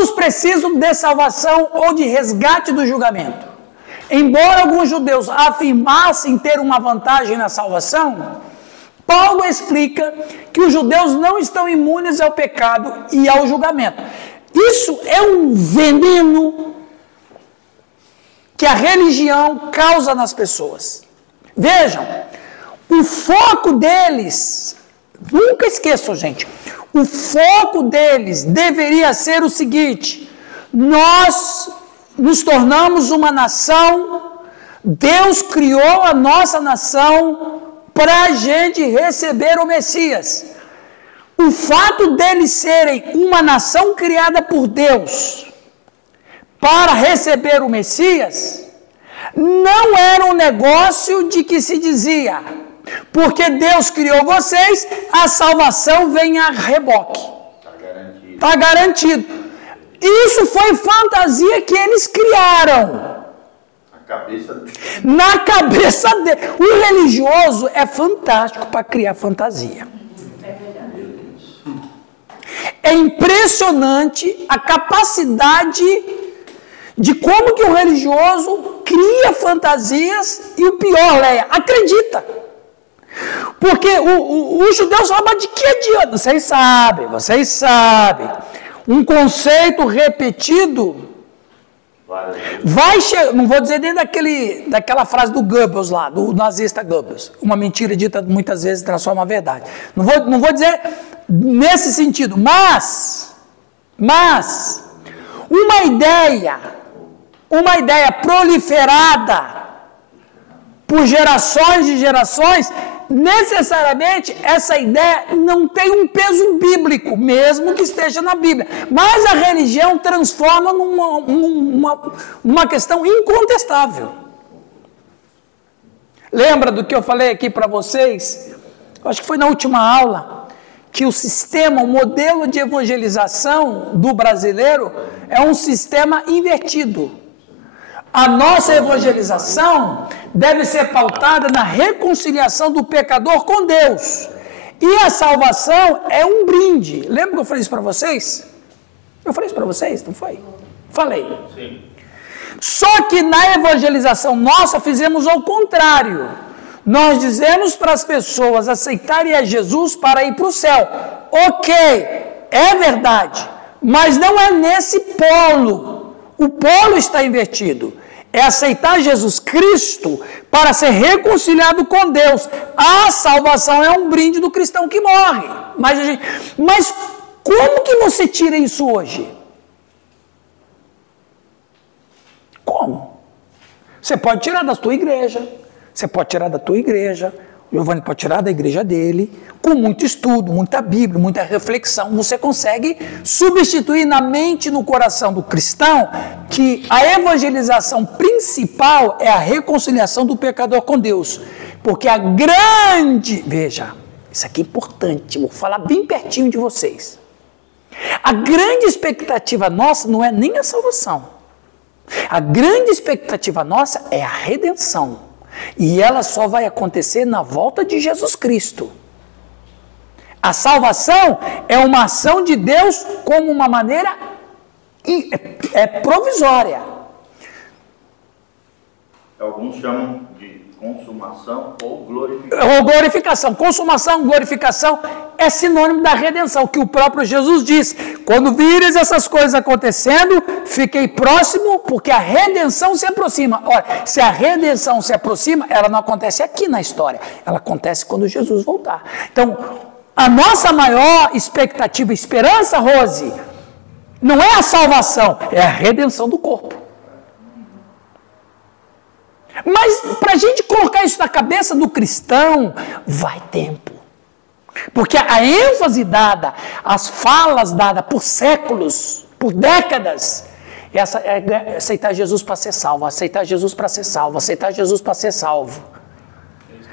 Todos precisam de salvação ou de resgate do julgamento. Embora alguns judeus afirmassem ter uma vantagem na salvação, Paulo explica que os judeus não estão imunes ao pecado e ao julgamento. Isso é um veneno que a religião causa nas pessoas. Vejam, o foco deles, nunca esqueçam, gente, o foco deles deveria ser o seguinte: nós nos tornamos uma nação, Deus criou a nossa nação para a gente receber o Messias. O fato deles serem uma nação criada por Deus para receber o Messias não era um negócio de que se dizia, porque Deus criou vocês, a salvação vem a reboque. Está garantido. Isso foi fantasia que eles criaram. Na cabeça dele. O religioso é fantástico para criar fantasia. É impressionante a capacidade de como que o religioso cria fantasias e o pior, Leia, acredita. Porque os judeus falam, de que adianta? Vocês sabem. Um conceito repetido vai chegar, não vou dizer nem daquela frase do Goebbels lá, do nazista Goebbels, uma mentira dita muitas vezes transforma a verdade. Não vou dizer nesse sentido, mas uma ideia proliferada por gerações e gerações, necessariamente essa ideia não tem um peso bíblico, mesmo que esteja na Bíblia. Mas a religião transforma numa questão incontestável. Lembra do que eu falei aqui para vocês? Acho que foi na última aula, que o sistema, o modelo de evangelização do brasileiro é um sistema invertido. A nossa evangelização deve ser pautada na reconciliação do pecador com Deus. E a salvação é um brinde. Lembra que eu falei isso para vocês? Eu falei isso para vocês, não foi? Falei. Sim. Só que na evangelização nossa fizemos ao contrário. Nós dizemos para as pessoas aceitarem a Jesus para ir para o céu. Ok, é verdade. Mas não é nesse polo. O polo está invertido. É aceitar Jesus Cristo para ser reconciliado com Deus. A salvação é um brinde do cristão que morre. Mas como que você tira isso hoje? Como? Você pode tirar da tua igreja. Você pode tirar da tua igreja. O Giovanni pode tirar da igreja dele. Com muito estudo, muita Bíblia, muita reflexão, você consegue substituir na mente e no coração do cristão que a evangelização principal é a reconciliação do pecador com Deus. Porque a grande... Veja, isso aqui é importante, vou falar bem pertinho de vocês. A grande expectativa nossa não é nem a salvação. A grande expectativa nossa é a redenção. E ela só vai acontecer na volta de Jesus Cristo. A salvação é uma ação de Deus como uma maneira provisória. Alguns chamam de consumação ou glorificação. Ou glorificação. Consumação, glorificação é sinônimo da redenção, que o próprio Jesus diz. Quando vires essas coisas acontecendo, fiquei próximo, porque a redenção se aproxima. Ora, se a redenção se aproxima, ela não acontece aqui na história. Ela acontece quando Jesus voltar. Então, a nossa maior expectativa, esperança, Rose, não é a salvação, é a redenção do corpo. Mas para a gente colocar isso na cabeça do cristão, vai tempo. Porque a ênfase dada, as falas dadas por séculos, por décadas, é aceitar Jesus para ser salvo, aceitar Jesus para ser salvo, aceitar Jesus para ser salvo.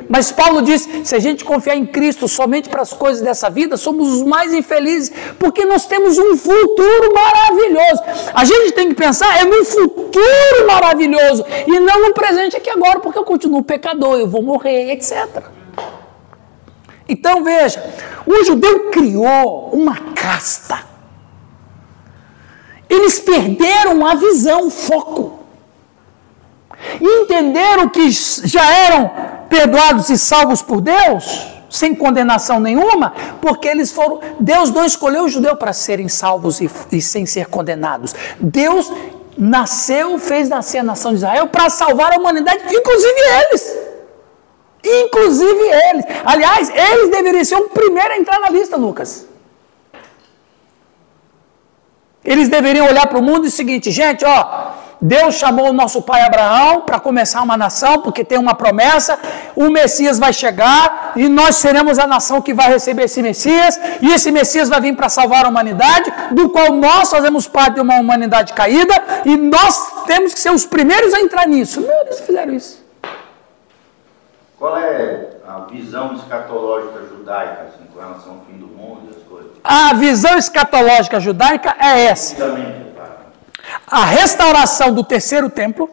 Mas Paulo diz, se a gente confiar em Cristo somente para as coisas dessa vida, somos os mais infelizes, porque nós temos um futuro maravilhoso. A gente tem que pensar num futuro maravilhoso, e não no presente aqui agora, porque eu continuo pecador, eu vou morrer, etc. Então veja, o judeu criou uma casta. Eles perderam a visão, o foco. E entenderam que já eram perdoados e salvos por Deus, sem condenação nenhuma, porque eles foram... Deus não escolheu o judeu para serem salvos e sem ser condenados. Deus fez nascer a nação de Israel para salvar a humanidade, inclusive eles. Inclusive eles. Aliás, eles deveriam ser o primeiro a entrar na lista, Lucas. Eles deveriam olhar para o mundo e o seguinte, gente, Deus chamou o nosso pai Abraão para começar uma nação, porque tem uma promessa, o Messias vai chegar e nós seremos a nação que vai receber esse Messias, e esse Messias vai vir para salvar a humanidade, do qual nós fazemos parte de uma humanidade caída, e nós temos que ser os primeiros a entrar nisso. Meu Deus, fizeram isso. Qual é a visão escatológica judaica, assim, com relação ao fim do mundo e as coisas? A visão escatológica judaica é essa. A restauração do terceiro templo,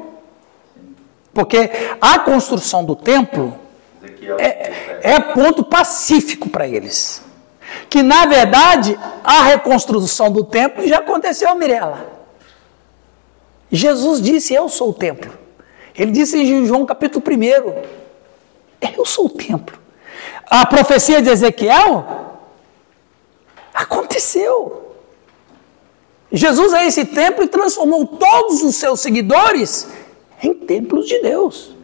porque a construção do templo é ponto pacífico para eles. Que, na verdade, a reconstrução do templo já aconteceu, Mirela. Jesus disse, eu sou o templo. Ele disse em João capítulo 1, eu sou o templo. A profecia de Ezequiel aconteceu. Jesus é esse templo e transformou todos os seus seguidores em templos de Deus.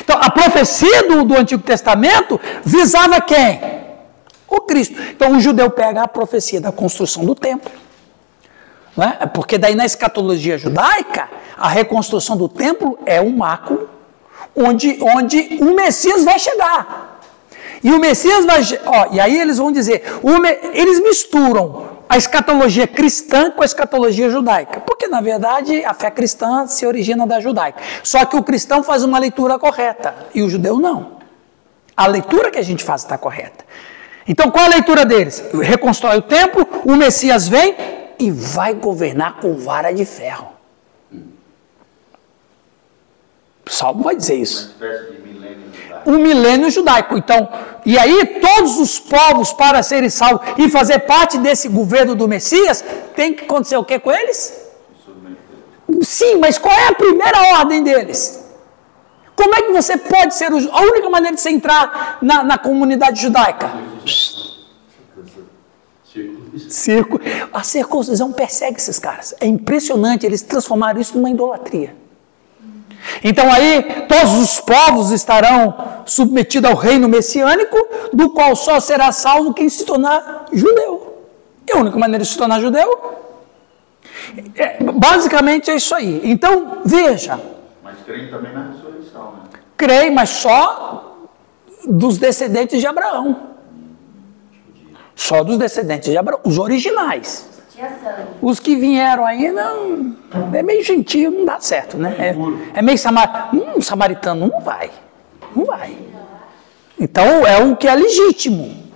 Então, a profecia do Antigo Testamento visava quem? O Cristo. Então, o judeu pega a profecia da construção do templo. Não é? Porque daí na escatologia judaica, a reconstrução do templo é um marco onde o Messias vai chegar. E o Messias vai... e aí eles vão dizer, eles misturam a escatologia cristã com a escatologia judaica. Porque, na verdade, a fé cristã se origina da judaica. Só que o cristão faz uma leitura correta e o judeu não. A leitura que a gente faz está correta. Então, qual a leitura deles? Reconstrói o templo, o Messias vem e vai governar com vara de ferro. O Salmo vai dizer isso. Uma espécie de milênio judaico. Um milênio judaico. Então, e aí todos os povos, para serem salvos e fazer parte desse governo do Messias, tem que acontecer o que com eles? Sim, mas qual é a primeira ordem deles? Como é que você pode ser a única maneira de você entrar na comunidade judaica? Circo. A circuncisão persegue esses caras. É impressionante, eles transformaram isso numa idolatria. Então aí todos os povos estarão submetidos ao reino messiânico, do qual só será salvo quem se tornar judeu. E a única maneira de se tornar judeu basicamente é isso aí. Então, veja. Mas creem também na ressurreição, né? Creem, mas só dos descendentes de Abraão. Só dos descendentes de Abraão, os originais. Os que vieram aí, não, é meio gentio, não dá certo, né? É meio samaritano, não vai. Não vai. Então, é o que é legítimo.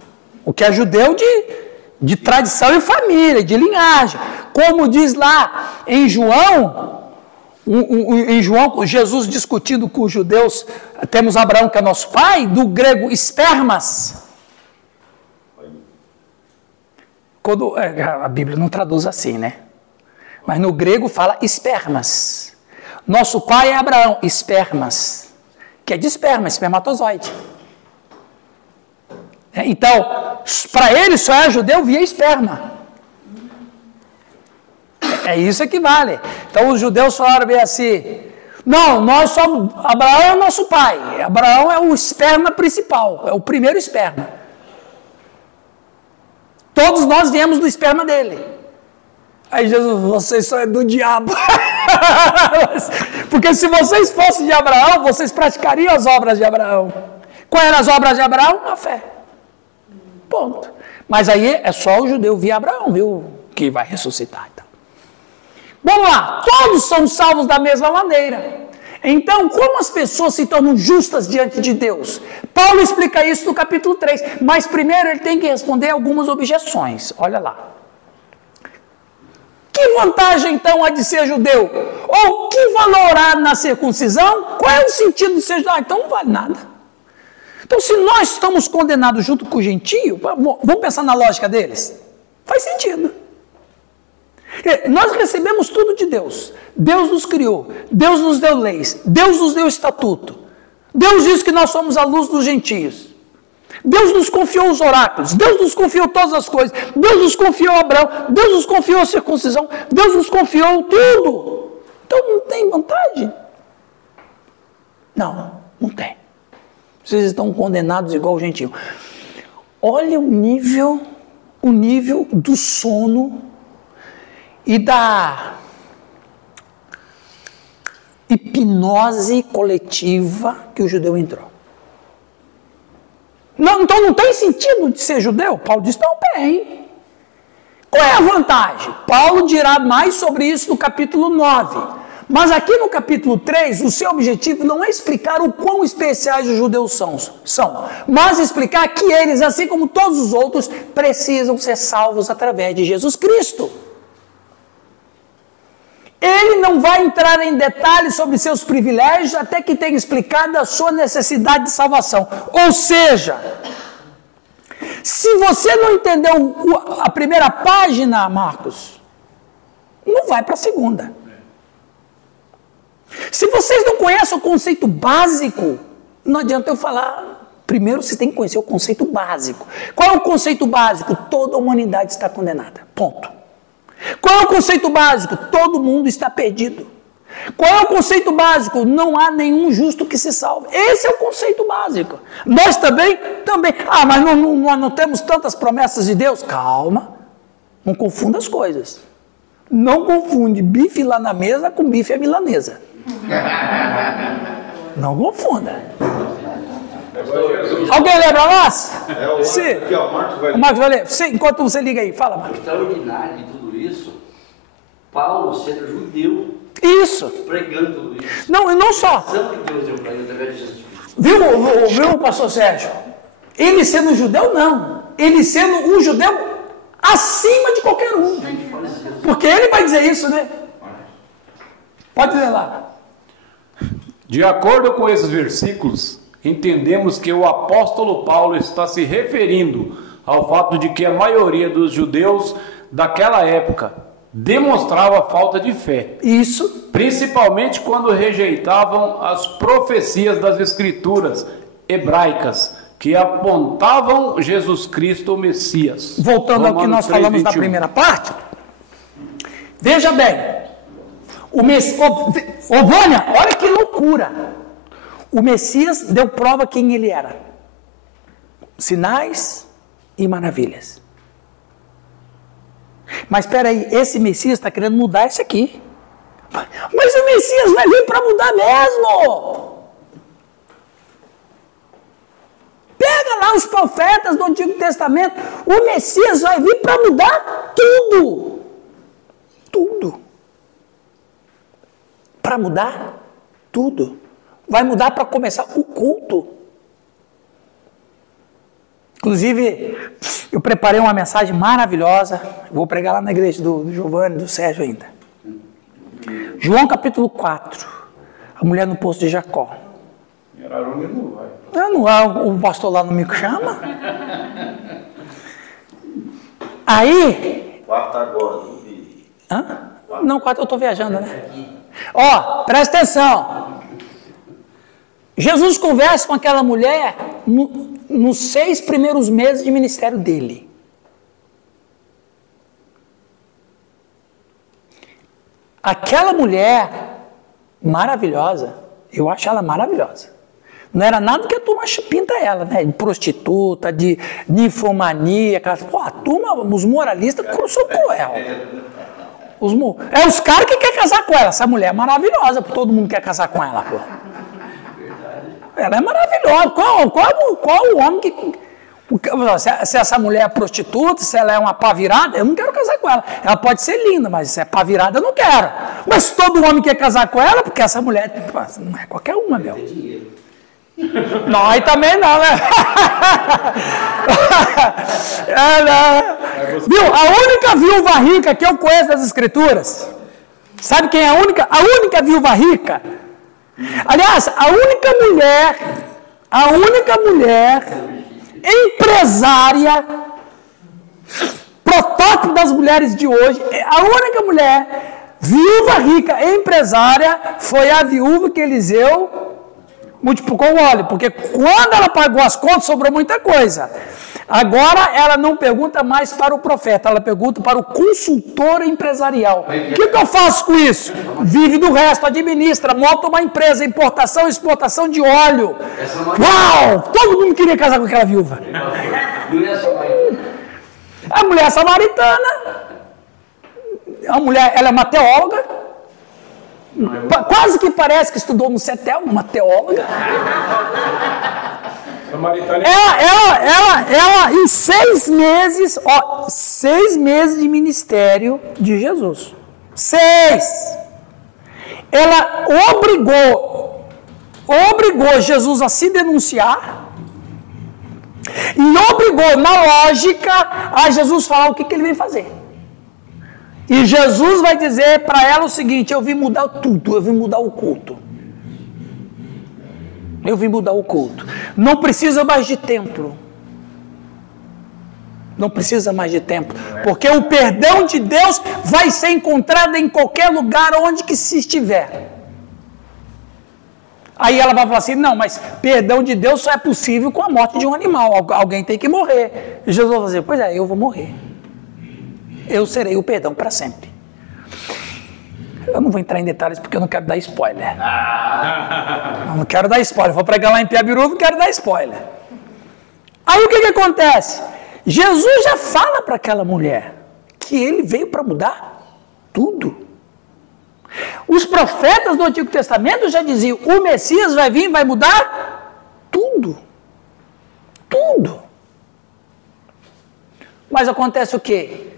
O que é judeu de tradição e família, de linhagem. Como diz lá em João, Jesus discutindo com os judeus, temos Abraão que é nosso pai, do grego espermas. A Bíblia não traduz assim, né? Mas no grego fala espermas. Nosso pai é Abraão, espermas. Que é de esperma, espermatozoide. Então, para ele só é judeu via esperma. É isso que vale. Então os judeus falaram bem assim, não, nós somos, Abraão é o nosso pai. Abraão é o esperma principal, é o primeiro esperma. Todos nós viemos do esperma dele. Aí Jesus, vocês só é do diabo. Porque se vocês fossem de Abraão, vocês praticariam as obras de Abraão. Quais eram as obras de Abraão? A fé. Ponto. Mas aí é só o judeu via Abraão, viu? Que vai ressuscitar. Então. Vamos lá. Todos são salvos da mesma maneira. Então, como as pessoas se tornam justas diante de Deus? Paulo explica isso no capítulo 3, mas primeiro ele tem que responder algumas objeções. Olha lá. Que vantagem então há de ser judeu? Ou que valor há na circuncisão? Qual é o sentido de ser judeu? Então não vale nada. Então, se nós estamos condenados junto com o gentio, vamos pensar na lógica deles? Faz sentido. Nós recebemos tudo de Deus. Deus nos criou, Deus nos deu leis, Deus nos deu estatuto. Deus diz que nós somos a luz dos gentios. Deus nos confiou os oráculos, Deus nos confiou todas as coisas, Deus nos confiou Abraão, Deus nos confiou a circuncisão, Deus nos confiou tudo. Então não tem vantagem? Não, não tem. Vocês estão condenados igual o gentio. Olha o nível do sono e da hipnose coletiva que o judeu entrou. Não, então não tem sentido de ser judeu? Paulo diz, não tem. Qual é a vantagem? Paulo dirá mais sobre isso no capítulo 9. Mas aqui no capítulo 3, o seu objetivo não é explicar o quão especiais os judeus são, mas explicar que eles, assim como todos os outros, precisam ser salvos através de Jesus Cristo. Ele não vai entrar em detalhes sobre seus privilégios até que tenha explicado a sua necessidade de salvação. Ou seja, se você não entendeu a primeira página, Marcos, não vai para a segunda. Se vocês não conhecem o conceito básico, não adianta eu falar. Primeiro você tem que conhecer o conceito básico. Qual é o conceito básico? Toda a humanidade está condenada. Ponto. Qual é o conceito básico? Todo mundo está perdido. Qual é o conceito básico? Não há nenhum justo que se salve. Esse é o conceito básico. Nós também? Também. Ah, mas nós não temos tantas promessas de Deus? Calma. Não confunda as coisas. Não confunde bife lá na mesa com bife à milanesa. Não confunda. Alguém lembra nós? Sim. Aqui, ó, o Marcos vai ler. Sim, enquanto você liga aí, fala, Marcos. O extraordinário de tudo isso, Paulo, sendo judeu, isso, pregando tudo isso. Não, e não só. Que Deus deu para ele através de Jesus Cristo. Viu, pastor Sérgio? Ele sendo judeu, não. Ele sendo um judeu acima de qualquer um. Porque ele vai dizer isso, né? Pode ler lá. De acordo com esses versículos, entendemos que o apóstolo Paulo está se referindo ao fato de que a maioria dos judeus daquela época demonstrava falta de fé. Isso. Principalmente quando rejeitavam as profecias das escrituras hebraicas que apontavam Jesus Cristo, o Messias. Voltando ao que nós falamos na primeira parte, veja bem, Vânia, olha que loucura. O Messias deu prova quem ele era. Sinais e maravilhas. Mas espera aí, esse Messias está querendo mudar isso aqui. Mas o Messias vai vir para mudar mesmo. Pega lá os profetas do Antigo Testamento. O Messias vai vir para mudar tudo. Tudo. Para mudar tudo. Vai mudar para começar o culto. Inclusive, eu preparei uma mensagem maravilhosa. Vou pregar lá na igreja do Giovanni, do Sérgio ainda. João capítulo 4. A mulher no poço de Jacó. O pastor lá não me chama. Aí... Quarta agora. Hã? Não, quarta eu estou viajando, né? Ó, presta atenção. Jesus conversa com aquela mulher nos 6 primeiros meses de ministério dele. Aquela mulher maravilhosa, eu acho ela maravilhosa. Não era nada que a turma pinta ela, né? De prostituta, de ninfomania. Pô, a turma, os moralistas são cruel. Os caras que querem casar com ela. Essa mulher é maravilhosa, todo mundo quer casar com ela, pô. Ela é maravilhosa. Qual o homem que... Se essa mulher é prostituta, se ela é uma pá virada, eu não quero casar com ela. Ela pode ser linda, mas se é pá virada, eu não quero. Mas todo homem quer casar com ela, porque essa mulher não é qualquer uma, meu. Não, aí também não, né? Viu? A única viúva rica que eu conheço das Escrituras, sabe quem é a única? A única viúva rica. Aliás, a única mulher empresária protótipo das mulheres de hoje. A única mulher viúva rica, empresária, foi a viúva que Eliseu multiplicou o óleo, porque quando ela pagou as contas, sobrou muita coisa. Agora ela não pergunta mais para o profeta, ela pergunta para o consultor empresarial. O que eu faço com isso? Vive do resto, administra, monta uma empresa, importação e exportação de óleo. Uau! Todo mundo queria casar com aquela viúva. A mulher samaritana, a mulher, ela é uma teóloga, quase que parece que estudou no CETEL, uma teóloga. Ela em 6 meses, 6 meses de ministério de Jesus. 6. Ela obrigou Jesus a se denunciar e obrigou, na lógica, a Jesus falar o que ele vem fazer. E Jesus vai dizer para ela o seguinte: eu vim mudar tudo, eu vim mudar o culto. Eu vim mudar o culto. Não precisa mais de templo. Não precisa mais de templo. Porque o perdão de Deus vai ser encontrado em qualquer lugar onde que se estiver. Aí ela vai falar assim: não, mas perdão de Deus só é possível com a morte de um animal. Alguém tem que morrer. E Jesus vai dizer: pois é, eu vou morrer. Eu serei o perdão para sempre. Eu não vou entrar em detalhes porque eu não quero dar spoiler. Eu não quero dar spoiler. Vou pregar lá em Piabiru, não quero dar spoiler. Aí o que acontece? Jesus já fala para aquela mulher que ele veio para mudar tudo. Os profetas do Antigo Testamento já diziam: o Messias vai vir e vai mudar tudo. Tudo. Mas acontece o quê?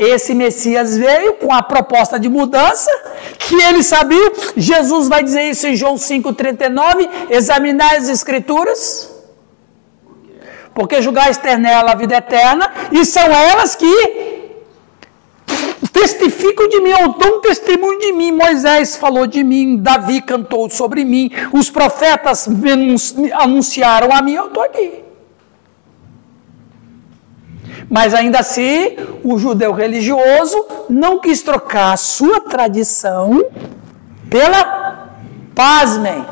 Esse Messias veio com a proposta de mudança, que ele sabia. Jesus vai dizer isso em João 5,39, examinai as Escrituras, porque julgais ter nela a vida eterna, e são elas que testificam de mim, ou dão testemunho de mim. Moisés falou de mim, Davi cantou sobre mim, os profetas anunciaram a mim, eu estou aqui. Mas ainda assim, o judeu religioso não quis trocar a sua tradição pela, pasmem,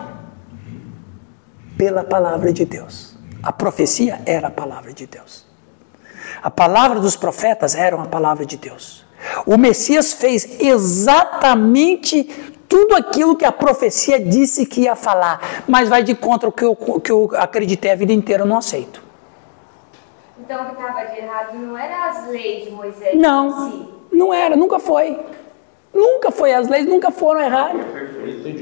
pela palavra de Deus. A profecia era a palavra de Deus. A palavra dos profetas era uma palavra de Deus. O Messias fez exatamente tudo aquilo que a profecia disse que ia falar, mas vai de contra o que eu acreditei a vida inteira, eu não aceito. Então, o que estava de errado não era as leis de Moisés? Não, si. Não era, nunca foi. Nunca foi, as leis nunca foram erradas.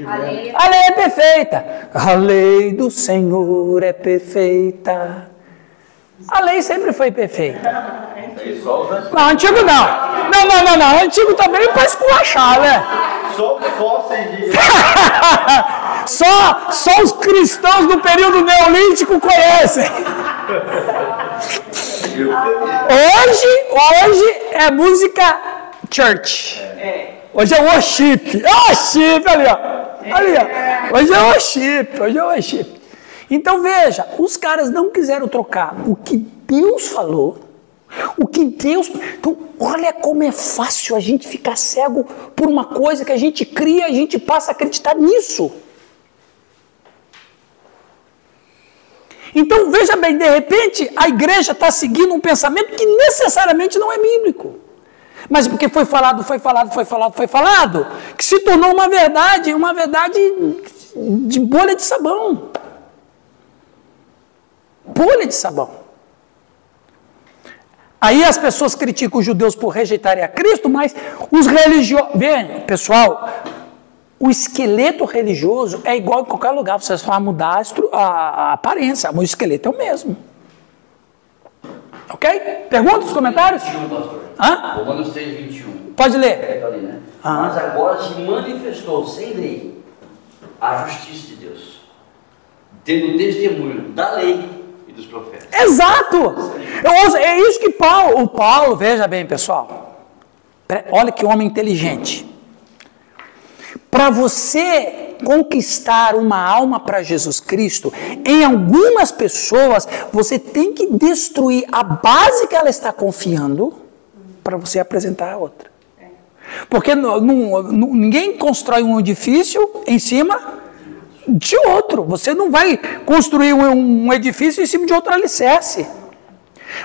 A lei é perfeita. A lei do Senhor é perfeita. A lei sempre foi perfeita. Não, antigo não. Não. Antigo também para esculachar, né? Só fósseis de... Só os cristãos do período neolítico conhecem. Hoje é música church. Hoje é worship. Worship ali, ó. Ali, ó. Hoje é worship. Então veja, os caras não quiseram trocar o que Deus falou, o que Deus... Então olha como é fácil a gente ficar cego por uma coisa que a gente cria, a gente passa a acreditar nisso. Então, veja bem, de repente, a igreja está seguindo um pensamento que necessariamente não é bíblico. Mas porque foi falado, que se tornou uma verdade de bolha de sabão. Bolha de sabão. Aí as pessoas criticam os judeus por rejeitarem a Cristo, mas os religiosos... Veja, pessoal... O esqueleto religioso é igual em qualquer lugar, vocês vão mudar a aparência, o esqueleto é o mesmo. Ok? Perguntas, comentários? 21, pastor. Romanos 3, 21. Pode ler. Ali, né? Mas agora se manifestou sem lei a justiça de Deus, tendo testemunho da lei e dos profetas. Exato! É isso que o Paulo, veja bem, pessoal, olha que homem inteligente. Para você conquistar uma alma para Jesus Cristo, em algumas pessoas, você tem que destruir a base que ela está confiando para você apresentar a outra. Porque ninguém constrói um edifício em cima de outro. Você não vai construir um edifício em cima de outro alicerce.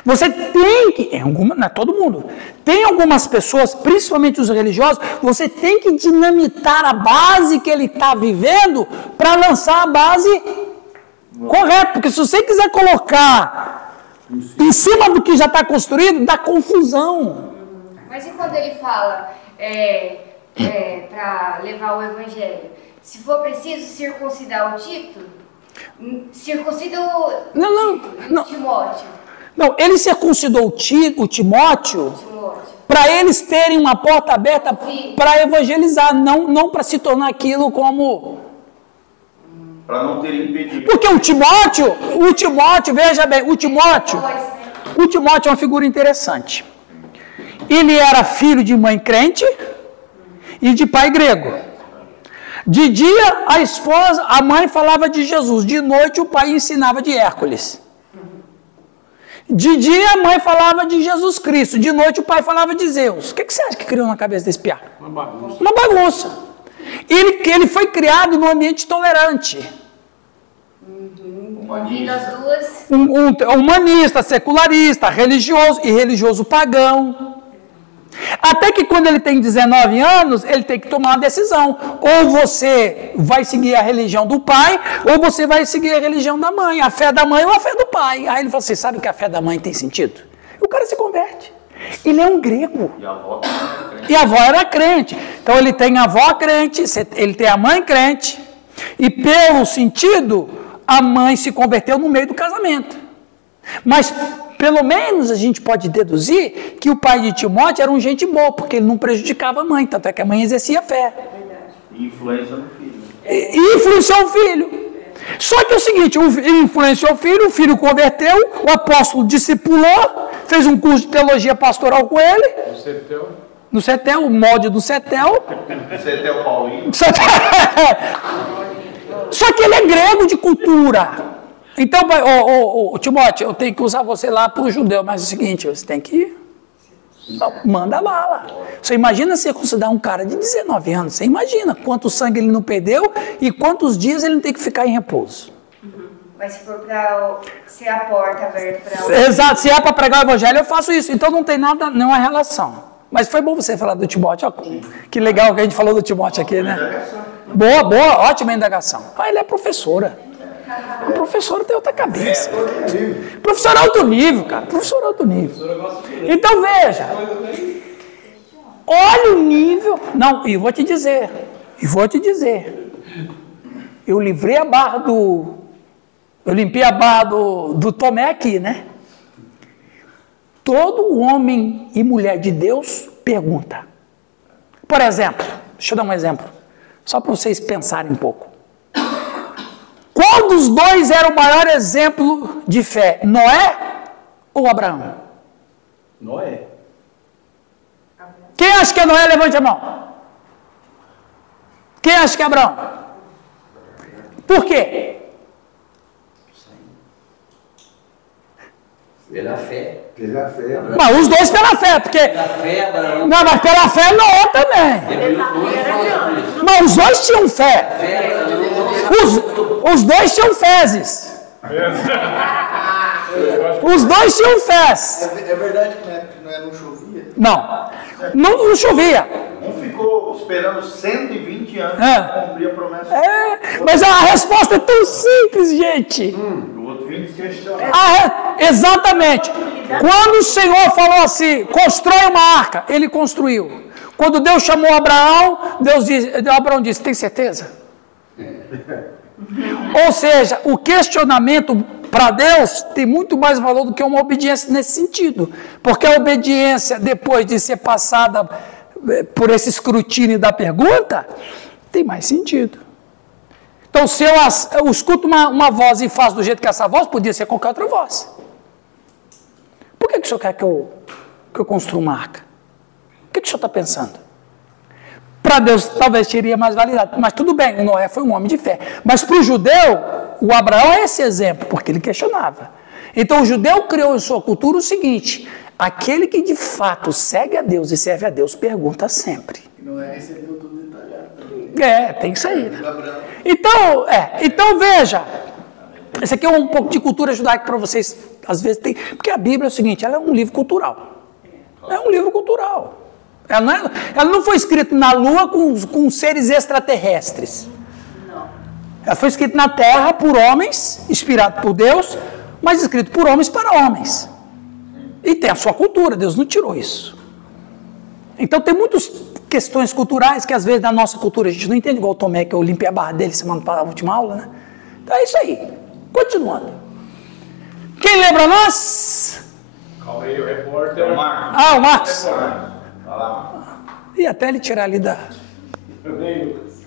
Você tem que, não é todo mundo, tem algumas pessoas, principalmente os religiosos, você tem que dinamitar a base que ele está vivendo para lançar a base correta. Porque se você quiser colocar em cima do que já está construído, dá confusão. Mas e quando ele fala para levar o evangelho? Se for preciso circuncidar o Tito, circuncida o Timóteo. Não, ele circuncidou o Timóteo para eles terem uma porta aberta para evangelizar, não para se tornar aquilo como... Para não ter impedimento. Porque o Timóteo, veja bem, o Timóteo é uma figura interessante. Ele era filho de mãe crente e de pai grego. De dia, a mãe falava de Jesus. De noite, o pai ensinava de Hércules. De dia, a mãe falava de Jesus Cristo. De noite, o pai falava de Zeus. O que você acha que criou na cabeça desse piá? Uma bagunça. Ele foi criado num ambiente tolerante. Humanista, secularista, religioso e religioso pagão. Até que quando ele tem 19 anos, ele tem que tomar uma decisão. Ou você vai seguir a religião do pai, ou você vai seguir a religião da mãe. A fé da mãe ou a fé do pai. Aí ele fala assim, sabe que a fé da mãe tem sentido? O cara se converte. Ele é um grego. E a avó era crente. Então ele tem a avó crente, ele tem a mãe crente. E pelo sentido, a mãe se converteu no meio do casamento. Mas... pelo menos a gente pode deduzir que o pai de Timóteo era um gente boa, porque ele não prejudicava a mãe, tanto é que a mãe exercia fé. E influencia no filho. E influenciou o filho. Só que é o seguinte, ele influenciou o filho converteu, o apóstolo discipulou, fez um curso de teologia pastoral com ele. No CETEL, o molde do CETEL. CETEL Paulinho. Só que ele é grego de cultura. Então, Timóteo, eu tenho que usar você lá para o judeu, mas é o seguinte, você tem que... manda bala. Você imagina circuncidar um cara de 19 anos, você imagina quanto sangue ele não perdeu e quantos dias ele não tem que ficar em repouso. Mas se for para ser a porta aberta para... Exato, se é para pregar o evangelho, eu faço isso. Então não tem nada, nenhuma relação. Mas foi bom você falar do Timóteo. Ó, que legal que a gente falou do Timóteo aqui, né? Boa, ótima indagação. Ele é professora. O professor tem outra cabeça. Professor é alto nível, cara. Professor é alto nível. Então veja. Olha o nível. Não, e vou te dizer. Eu livrei a barra do... Eu limpei a barra do Tomé aqui, né? Todo homem e mulher de Deus pergunta. Por exemplo, deixa eu dar um exemplo. Só para vocês pensarem um pouco. Qual dos dois era o maior exemplo de fé? Noé ou Abraão? Noé. Quem acha que é Noé, levante a mão. Quem acha que é Abraão? Por quê? Pela fé. Mas os dois pela fé, porque... Pela fé, Abraão. Não, mas pela fé Noé também. Mas os dois tinham fé. Os dois tinham fezes. Os dois tinham fés. É verdade que na época não chovia? Não chovia. Um ficou esperando 120 anos para cumprir a promessa. Mas a resposta é tão simples, gente. O outro 26 exatamente. Quando o Senhor falou assim, constrói uma arca, ele construiu. Quando Deus chamou Abraão, Abraão disse, tem certeza? Ou seja, o questionamento para Deus tem muito mais valor do que uma obediência nesse sentido. Porque a obediência, depois de ser passada por esse escrutínio da pergunta, tem mais sentido. Então, se eu escuto uma voz e faço do jeito que essa voz, podia ser qualquer outra voz. Por que o senhor quer que eu construa uma arca? O que o senhor está pensando? Para Deus talvez teria mais validade, mas tudo bem, o Noé foi um homem de fé. Mas para o judeu, o Abraão é esse exemplo, porque ele questionava. Então o judeu criou em sua cultura o seguinte, Aquele que de fato segue a Deus e serve a Deus pergunta sempre. Não é recebeu tudo detalhado também. Tem isso aí. Né? Então veja, esse aqui é um pouco de cultura judaica para vocês, às vezes tem, porque a Bíblia é o seguinte, ela é um livro cultural. É um livro cultural. Ela não foi escrita na Lua com seres extraterrestres. Ela foi escrita na Terra por homens, inspirado por Deus, mas escrito por homens para homens. E tem a sua cultura, Deus não tirou isso. Então tem muitas questões culturais que às vezes na nossa cultura a gente não entende, igual o Tomé, que eu limpei a barra dele semana para a última aula, né? Então é isso aí. Continuando. Quem lembra nós? Calma aí, o repórter. É o Marcos. Ah, o Marcos. Vai lá. E até ele tirar ali da...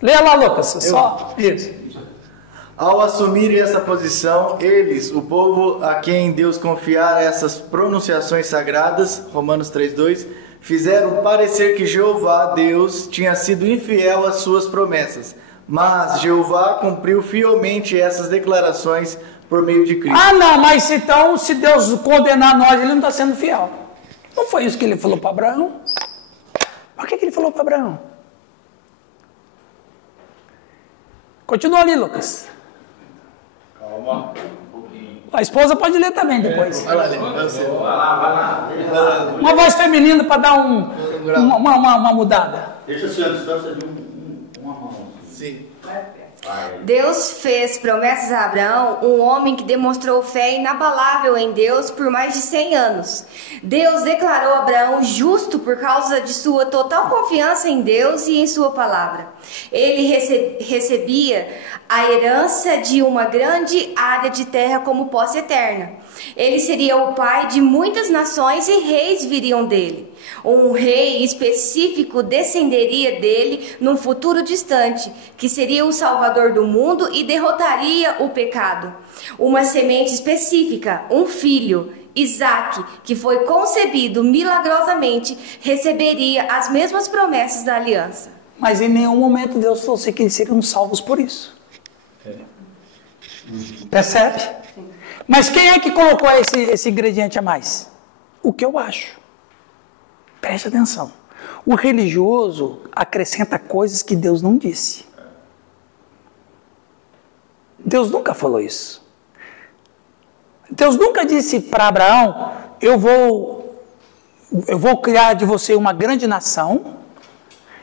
Leia lá, Lucas. Só isso. Ao assumirem essa posição, eles, o povo a quem Deus confiara essas pronunciações sagradas, Romanos 3:2, fizeram parecer que Jeová, Deus, tinha sido infiel às suas promessas. Mas Jeová cumpriu fielmente essas declarações por meio de Cristo. Ah, não, mas então, se Deus condenar nós, ele não está sendo fiel. Não foi isso que ele falou para Abraão? Por que ele falou para Abraão? Continua ali, Lucas. Calma, um pouquinho. A esposa pode ler também depois. Vai lá, você. Vai lá. Uma voz feminina para dar uma mudada. Deixa assim a distância de uma mão. Sim. Deus fez promessas a Abraão, um homem que demonstrou fé inabalável em Deus por mais de 100 anos. Deus declarou Abraão justo por causa de sua total confiança em Deus e em sua palavra. Ele recebia a herança de uma grande área de terra como posse eterna. Ele seria o pai de muitas nações e reis viriam dele. Um rei específico descenderia dele num futuro distante, que seria o salvador do mundo e derrotaria o pecado. Uma semente específica, um filho, Isaque, que foi concebido milagrosamente, receberia as mesmas promessas da aliança. Mas em nenhum momento Deus falou assim que eles seriam salvos por isso. Percebe? Mas quem é que colocou esse ingrediente a mais? O que eu acho. Preste atenção. O religioso acrescenta coisas que Deus não disse. Deus nunca falou isso. Deus nunca disse para Abraão, eu vou criar de você uma grande nação,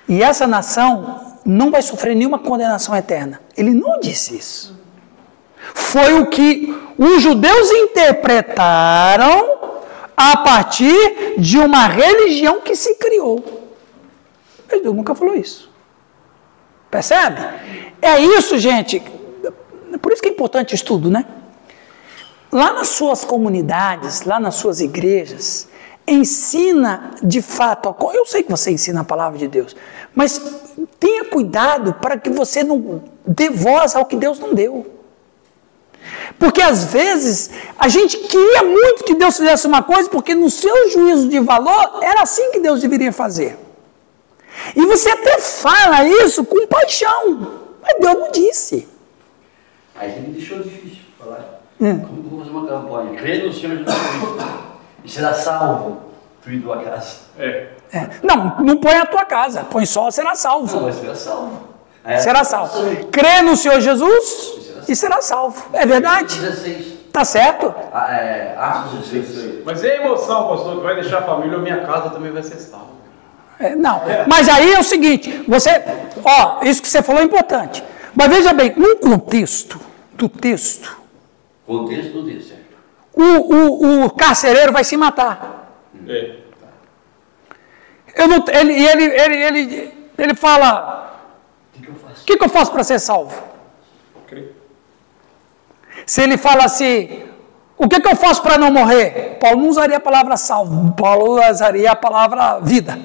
e essa nação não vai sofrer nenhuma condenação eterna. Ele não disse isso. Foi o que os judeus interpretaram a partir de uma religião que se criou. Mas Deus nunca falou isso. Percebe? É isso, gente. Por isso que é importante o estudo, né? Lá nas suas comunidades, lá nas suas igrejas, ensina de fato, eu sei que você ensina a palavra de Deus, mas tenha cuidado para que você não dê voz ao que Deus não deu. Porque às vezes a gente queria muito que Deus fizesse uma coisa, porque no seu juízo de valor era assim que Deus deveria fazer. E você até fala isso com paixão, mas Deus não disse. Aí ele me deixou difícil falar. Como vou fazer uma campanha? Crê no Senhor Jesus Cristo e será salvo, tu e tua casa. Não põe a tua casa, põe só, será salvo. Não, mas será salvo. Será salvo. Crê no Senhor Jesus e será salvo. É verdade? 16. Tá certo? Atos 16. Mas é a emoção, pastor, que vai deixar a família ou minha casa também vai ser salva. Não, mas aí é o seguinte, isso que você falou é importante. Mas veja bem, no contexto do texto, Contexto do texto, certo? o carcereiro vai se matar. Ele fala, o que eu faço para ser salvo? Se ele fala assim, o que eu faço para não morrer? Paulo não usaria a palavra salvo, Paulo usaria a palavra vida.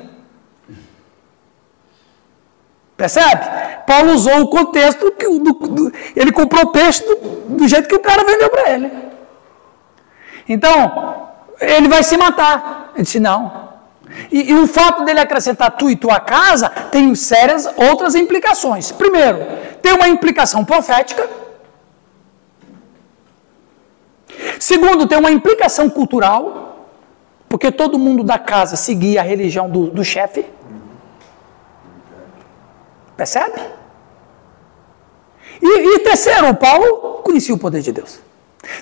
Percebe? Paulo usou o contexto, ele comprou o peixe do jeito que o cara vendeu para ele. Então, ele vai se matar. Ele disse, não. E o fato dele acrescentar tu e tua casa tem sérias outras implicações. Primeiro, tem uma implicação profética. Segundo, tem uma implicação cultural. Porque todo mundo da casa seguia a religião do chefe. Percebe? E terceiro, Paulo conhecia o poder de Deus.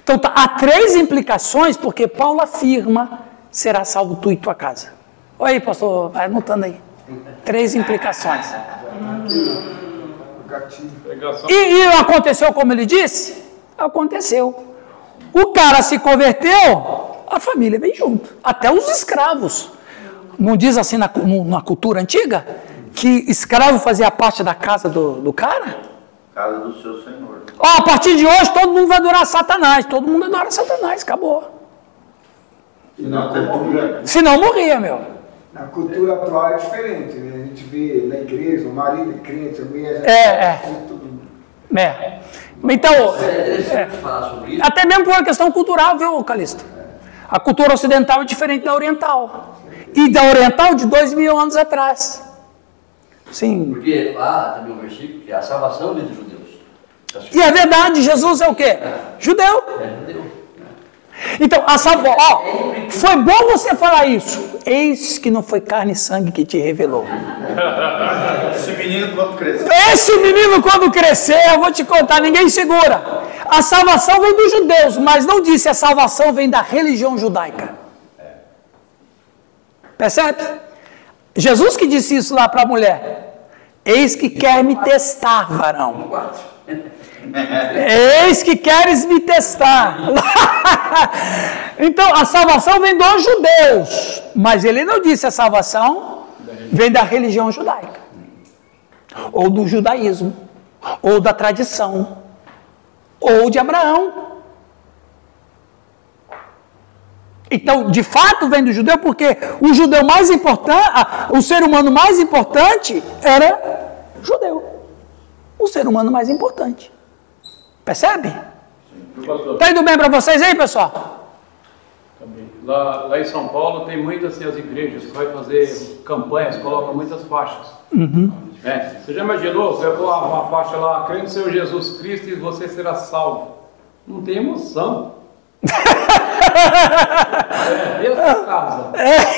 Então há 3 implicações porque Paulo afirma: será salvo tu e tua casa. Olha aí, pastor, vai anotando aí. 3 implicações. E aconteceu como ele disse? Aconteceu. O cara se converteu, a família veio junto. Até os escravos. Não diz assim na cultura antiga? Que escravo fazia parte da casa do cara? Casa do seu senhor. Ó, a partir de hoje todo mundo vai adorar Satanás. Todo mundo adora Satanás, acabou. Senão morria, meu. Na cultura atual é diferente, né? A gente vê na igreja, o marido é crente, a mulher Então, falar sobre isso. até mesmo por uma questão cultural, viu, Calixto? A cultura ocidental é diferente da oriental. E da oriental de 2000 anos atrás. Sim. Porque lá também um versículo que a salvação vem dos judeus. E é verdade, Jesus é o quê? Judeu. É judeu. Então, foi bom você falar isso. Eis que não foi carne e sangue que te revelou. Esse menino quando crescer. Esse menino quando crescer, eu vou te contar, ninguém segura. A salvação vem dos judeus, mas não disse a salvação vem da religião judaica. Percebe? Jesus que disse isso lá para a mulher. Eis que quer me testar, varão. Eis que queres me testar. Então, a salvação vem dos judeus. Mas ele não disse a salvação vem da religião judaica. Ou do judaísmo. Ou da tradição. Ou de Abraão. Então, de fato, vem do judeu porque o judeu mais importante, o ser humano mais importante era judeu. O ser humano mais importante. Percebe? Está indo bem para vocês aí, pessoal? Também. Lá em São Paulo tem muitas assim, as igrejas que vai fazer campanhas, colocam muitas faixas. Você já imaginou? Você pôr uma faixa lá, crê no Senhor Jesus Cristo e você será salvo. Não tem emoção. Essa casa.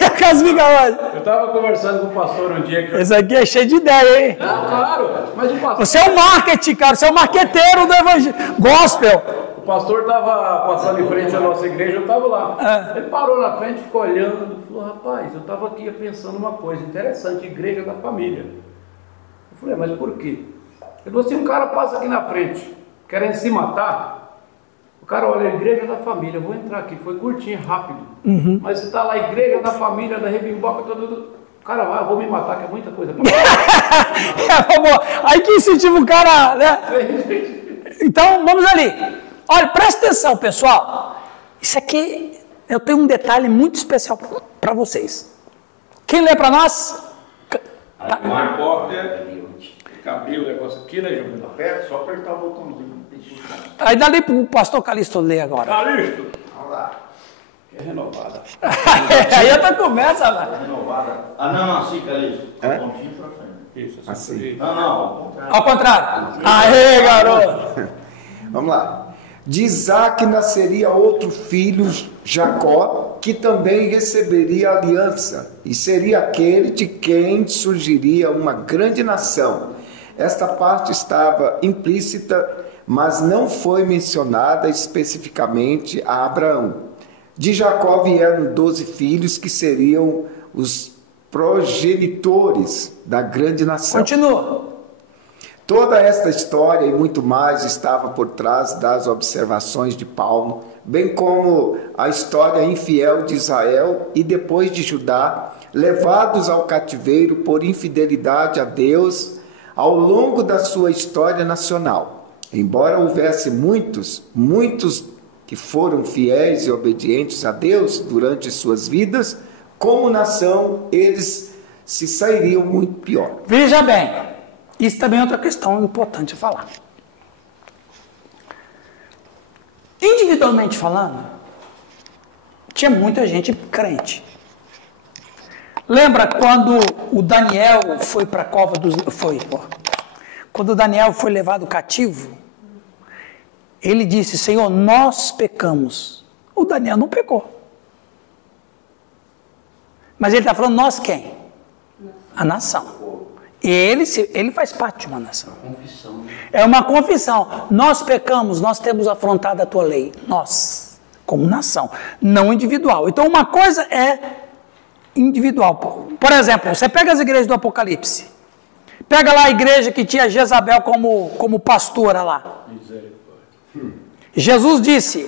A casa fica onde? Eu estava conversando com o pastor um dia que... Esse aqui é cheio de ideia, hein? Não, claro, mas o pastor... Você é o marketing, cara. Você é o marqueteiro do evangelho. Gospel. O pastor estava passando em frente à nossa igreja, eu estava lá. Ele parou na frente, ficou olhando e falou: rapaz, eu estava aqui pensando uma coisa interessante, igreja da família. Eu falei: mas por quê? Ele falou assim: um cara passa aqui na frente, querendo se matar. O cara olha, igreja da família, eu vou entrar aqui, foi curtinho, rápido. Mas você está lá, igreja da família, da Rebimboca, o cara vai, eu vou me matar, que é muita coisa. Aí que incentiva o cara, né? Então, vamos ali. Olha, presta atenção, pessoal. Isso aqui, eu tenho um detalhe muito especial para vocês. Quem lê para nós? Mar Porter, cabelo, negócio aqui, né, João? Aperta, só apertar o botãozinho. Aí dali para o pastor Calixto ler agora. Calixto! Vamos lá. Que é renovada. Aí outra conversa, lá. Renovada. Não, assim, Calixto. Pontinho pra frente. Isso, Assim. Não. Ao contrário. Aê, garoto. Vamos lá. De Isaac nasceria outro filho, Jacó, que também receberia aliança, e seria aquele de quem surgiria uma grande nação. Esta parte estava implícita, mas não foi mencionada especificamente a Abraão. De Jacó vieram 12 filhos, que seriam os progenitores da grande nação. Continua. Toda esta história e muito mais estava por trás das observações de Paulo, bem como a história infiel de Israel e depois de Judá, levados ao cativeiro por infidelidade a Deus ao longo da sua história nacional. Embora houvesse muitos que foram fiéis e obedientes a Deus durante suas vidas, como nação eles se sairiam muito pior. Veja bem. Isso também é outra questão importante falar. Individualmente falando, tinha muita gente crente. Lembra quando o Daniel foi para a cova dos... Quando o Daniel foi levado cativo, ele disse: Senhor, nós pecamos. O Daniel não pecou. Mas ele está falando nós quem? A nação. Ele faz parte de uma nação. Confissão. É uma confissão. Nós pecamos, nós temos afrontado a tua lei. Nós, como nação, não individual. Então uma coisa é individual. Por exemplo, você pega as igrejas do Apocalipse. Pega lá a igreja que tinha Jezabel como pastora lá. Jesus disse,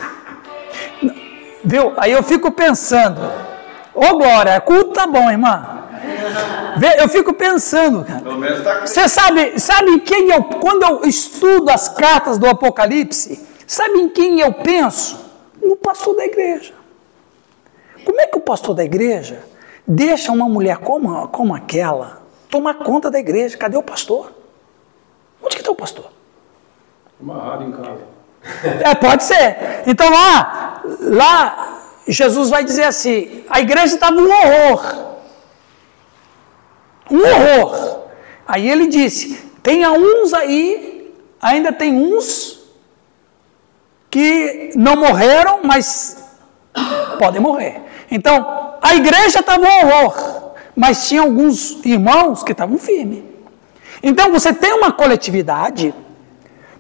viu? Aí eu fico pensando, ô glória, culto tá bom, irmã. Eu fico pensando, cara. Pelo menos tá aqui. Você sabe quem eu, quando eu estudo as cartas do Apocalipse, sabe em quem eu penso? No pastor da igreja. Como é que o pastor da igreja deixa uma mulher como aquela tomar conta da igreja? Cadê o pastor? Onde que está o pastor? Amarrado em casa. Pode ser. Então lá Jesus vai dizer assim, a igreja estava um horror. Um horror. Aí ele disse, ainda tem uns que não morreram, mas podem morrer. Então, a igreja estava um horror, mas tinha alguns irmãos que estavam firmes. Então, você tem uma coletividade,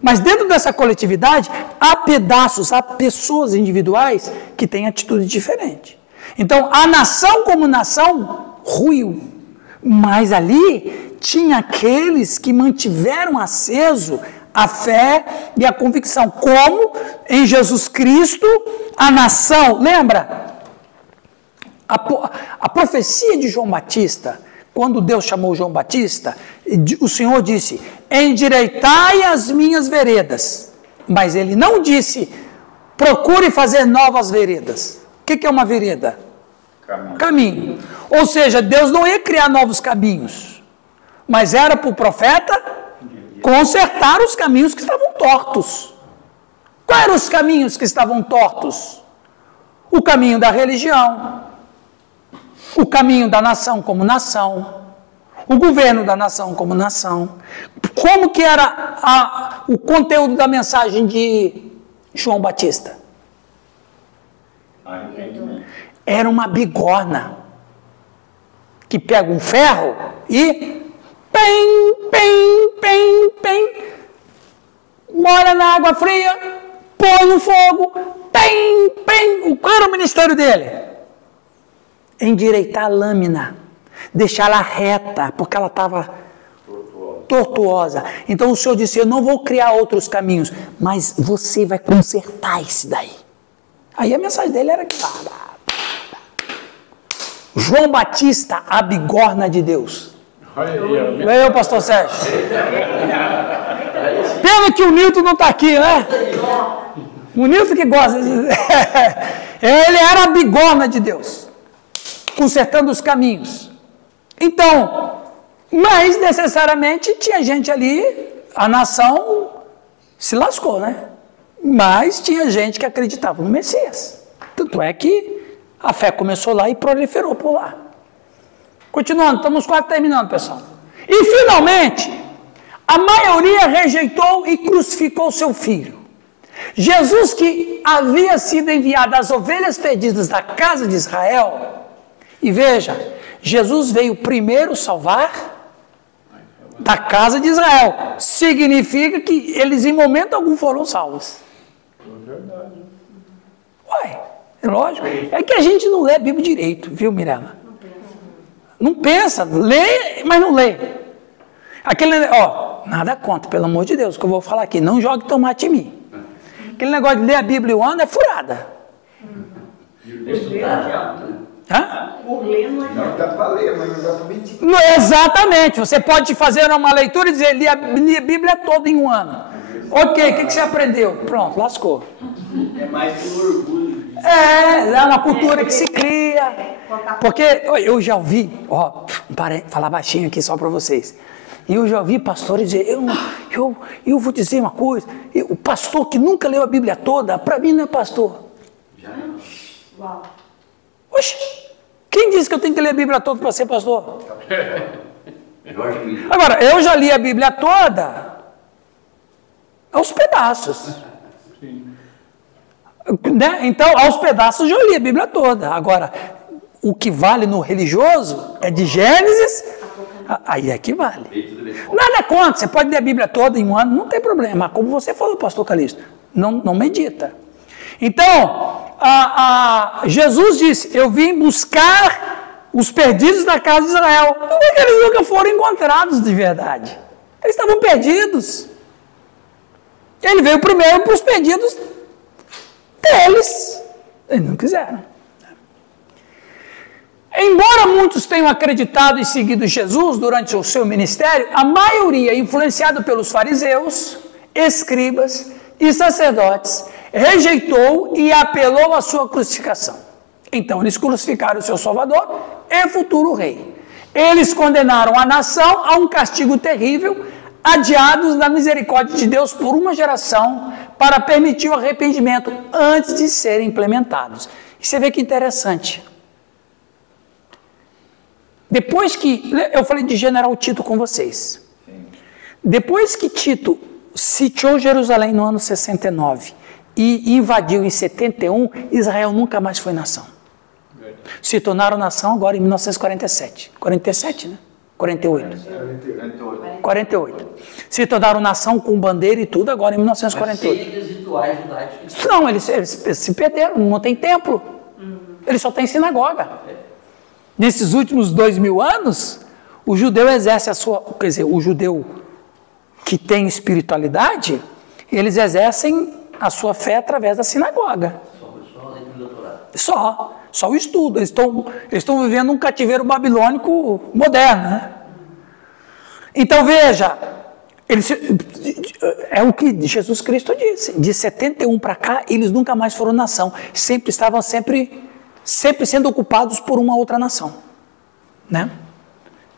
mas dentro dessa coletividade, há pedaços, há pessoas individuais que têm atitude diferente. Então, a nação como nação ruiu. Mas ali tinha aqueles que mantiveram aceso a fé e a convicção, como em Jesus Cristo, a nação, lembra? A profecia de João Batista, quando Deus chamou João Batista, o Senhor disse, endireitai as minhas veredas, mas ele não disse, procure fazer novas veredas. O que é uma vereda? Caminho. Ou seja, Deus não ia criar novos caminhos, mas era para o profeta consertar os caminhos que estavam tortos. Quais eram os caminhos que estavam tortos? O caminho da religião, o caminho da nação como nação, o governo da nação como nação. Como que era o conteúdo da mensagem de João Batista? Era uma bigorna que pega um ferro e molha na água fria, põe no fogo, qual era o ministério dele? Endireitar a lâmina, deixá-la reta, porque ela estava tortuosa. Então o Senhor disse, eu não vou criar outros caminhos, mas você vai consertar esse daí. Aí a mensagem dele era que João Batista, a bigorna de Deus. Veio, pastor Sérgio. Pena que o Nilton não está aqui, né? O Nilton que gosta. Ele era a bigorna de Deus, consertando os caminhos. Então, mas necessariamente tinha gente ali, a nação se lascou, né? Mas tinha gente que acreditava no Messias. Tanto é que a fé começou lá e proliferou por lá. Continuando, estamos quase terminando, pessoal. E finalmente, a maioria rejeitou e crucificou seu filho. Jesus, que havia sido enviado às ovelhas perdidas da casa de Israel, e veja, Jesus veio primeiro salvar da casa de Israel. Significa que eles em momento algum foram salvos. É verdade. Uai, é lógico. É que a gente não lê a Bíblia direito, viu, Mirella? Não pensa, lê, mas não lê. Nada contra, pelo amor de Deus, que eu vou falar aqui, não jogue tomate em mim. Aquele negócio de ler a Bíblia um ano é furada. Por ler não dá para ler, mas não dá para mentir. Exatamente, você pode fazer uma leitura e dizer, li a Bíblia toda em um ano. Ok, o que você aprendeu? Pronto, lascou. É mais por orgulho. É uma cultura que se cria. Porque eu já ouvi, falar baixinho aqui só para vocês. E eu já ouvi pastores dizer, eu vou dizer uma coisa, o pastor que nunca leu a Bíblia toda, para mim não é pastor. Uau. Oxe, quem disse que eu tenho que ler a Bíblia toda para ser pastor? Agora, eu já li a Bíblia toda aos pedaços. Né? Então, aos pedaços eu li a Bíblia toda. Agora, o que vale no religioso é de Gênesis, aí é que vale. Nada contra, você pode ler a Bíblia toda em um ano, não tem problema. Como você falou, pastor Calixto, não medita. Então, Jesus disse, eu vim buscar os perdidos da casa de Israel. Não é que eles nunca foram encontrados de verdade. Eles estavam perdidos. Ele veio primeiro para os perdidos deles. Eles não quiseram. Embora muitos tenham acreditado e seguido Jesus durante o seu ministério, a maioria, influenciada pelos fariseus, escribas e sacerdotes, rejeitou e apelou à sua crucificação. Então eles crucificaram o seu Salvador e futuro rei. Eles condenaram a nação a um castigo terrível, adiados da misericórdia de Deus por uma geração, para permitir o arrependimento antes de serem implementados. E você vê que interessante. Depois que, eu falei de General Tito com vocês, depois que Tito sitiou Jerusalém no ano 69 e invadiu em 71, Israel nunca mais foi nação. Se tornaram nação agora em 1947. 47, né? 48. 48. Se tornaram nação com bandeira e tudo agora em 1948. Mas sem rituais judaicos. Não, eles se perderam, não tem templo. Eles só têm sinagoga. Nesses últimos 2000 anos, o judeu exerce a sua... Quer dizer, o judeu que tem espiritualidade, eles exercem a sua fé através da sinagoga. Só o estudo. Eles estão vivendo um cativeiro babilônico moderno, né? Então, veja, é o que Jesus Cristo disse. De 71 para cá, eles nunca mais foram nação. Estavam sempre sendo ocupados por uma outra nação, né?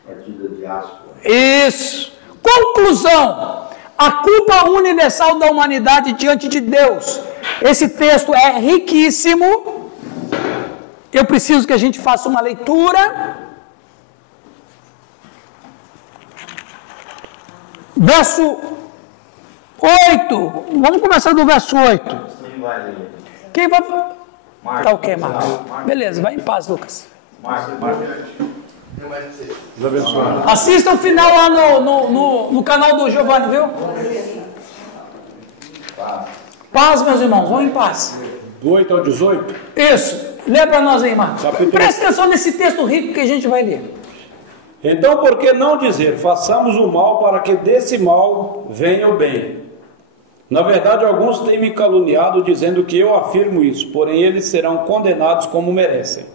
Partida de diáspora. Isso. Conclusão. A culpa universal da humanidade diante de Deus. Esse texto é riquíssimo. Eu preciso que a gente faça uma leitura. Verso 8. Vamos começar do verso 8. Quem vai... Tá ok, Marcos. Beleza, vai em paz, Lucas. Assista o final lá no canal do Giovanni, viu? Paz, meus irmãos, vão em paz. Do 8 ao 18? Isso. Lê para nós aí, Marcos. Capítulo... Presta atenção nesse texto rico que a gente vai ler. Então, por que não dizer, façamos o mal para que desse mal venha o bem? Na verdade, alguns têm me caluniado dizendo que eu afirmo isso, porém eles serão condenados como merecem.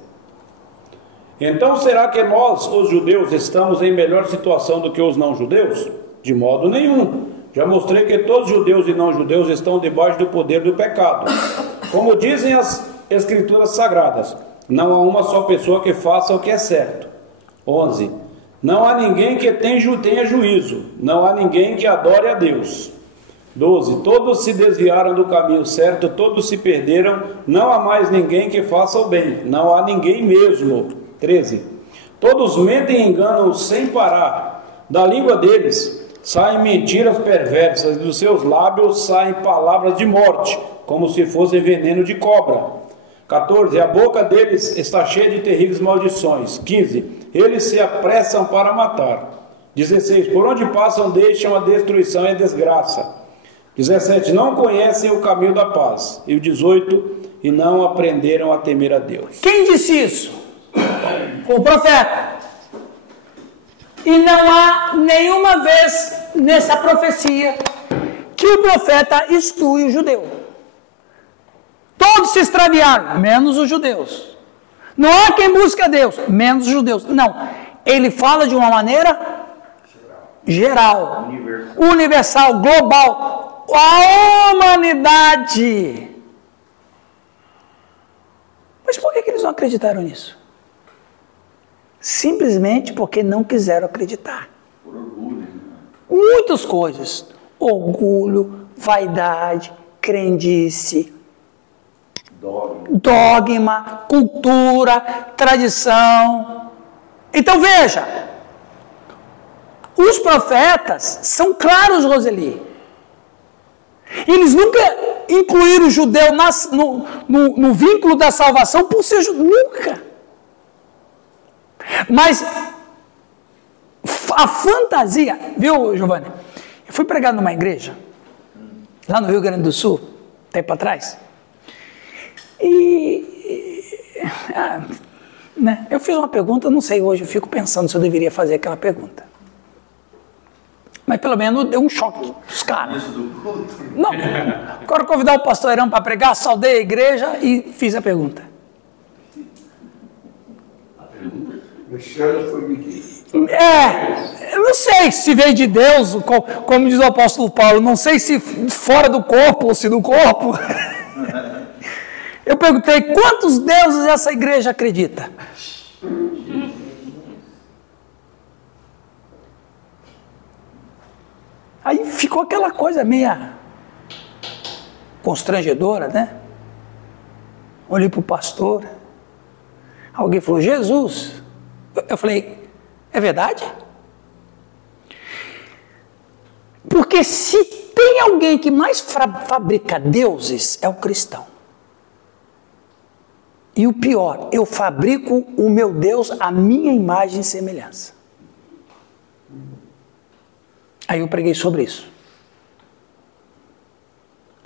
Então, será que nós, os judeus, estamos em melhor situação do que os não-judeus? De modo nenhum. Já mostrei que todos judeus e não-judeus estão debaixo do poder do pecado. Como dizem as Escrituras Sagradas, não há uma só pessoa que faça o que é certo. 11. Não há ninguém que tenha juízo, não há ninguém que adore a Deus. 12. Todos se desviaram do caminho certo, todos se perderam, não há mais ninguém que faça o bem, não há ninguém mesmo. 13. Todos mentem e enganam sem parar, da língua deles saem mentiras perversas, dos seus lábios saem palavras de morte, como se fosse veneno de cobra. 14. A boca deles está cheia de terríveis maldições. 15. Eles se apressam para matar. 16. Por onde passam deixam a destruição e a desgraça. 17. Não conhecem o caminho da paz. E o 18. E não aprenderam a temer a Deus. Quem disse isso? O profeta. E não há nenhuma vez nessa profecia que o profeta exclui o judeu. Todos se extraviaram, menos os judeus. Não há quem busque a Deus, menos os judeus. Não, ele fala de uma maneira geral, universal, global. A humanidade. Mas por que eles não acreditaram nisso? Simplesmente porque não quiseram acreditar. Por orgulho. Muitas coisas. Orgulho, vaidade, crendice, dogma, cultura, tradição. Então veja, os profetas são claros, Roseli. Eles nunca incluíram o judeu no vínculo da salvação por ser judeu. Nunca. Mas a fantasia, viu, Giovanni? Eu fui pregar numa igreja, lá no Rio Grande do Sul, tempo atrás, né, eu fiz uma pergunta, não sei, hoje eu fico pensando se eu deveria fazer aquela pergunta. Mas pelo menos deu um choque dos caras. Não, agora convidar o pastor Herão para pregar, saudei a igreja e fiz a pergunta. Eu não sei se veio de Deus, como diz o apóstolo Paulo, não sei se fora do corpo ou se do corpo. Eu perguntei, quantos deuses essa igreja acredita? Aí ficou aquela coisa meia constrangedora, né? Olhei para o pastor, alguém falou, Jesus. Eu falei, é verdade? Porque se tem alguém que mais fabrica deuses, é o cristão. E o pior, eu fabrico o meu Deus à minha imagem e semelhança. Aí eu preguei sobre isso.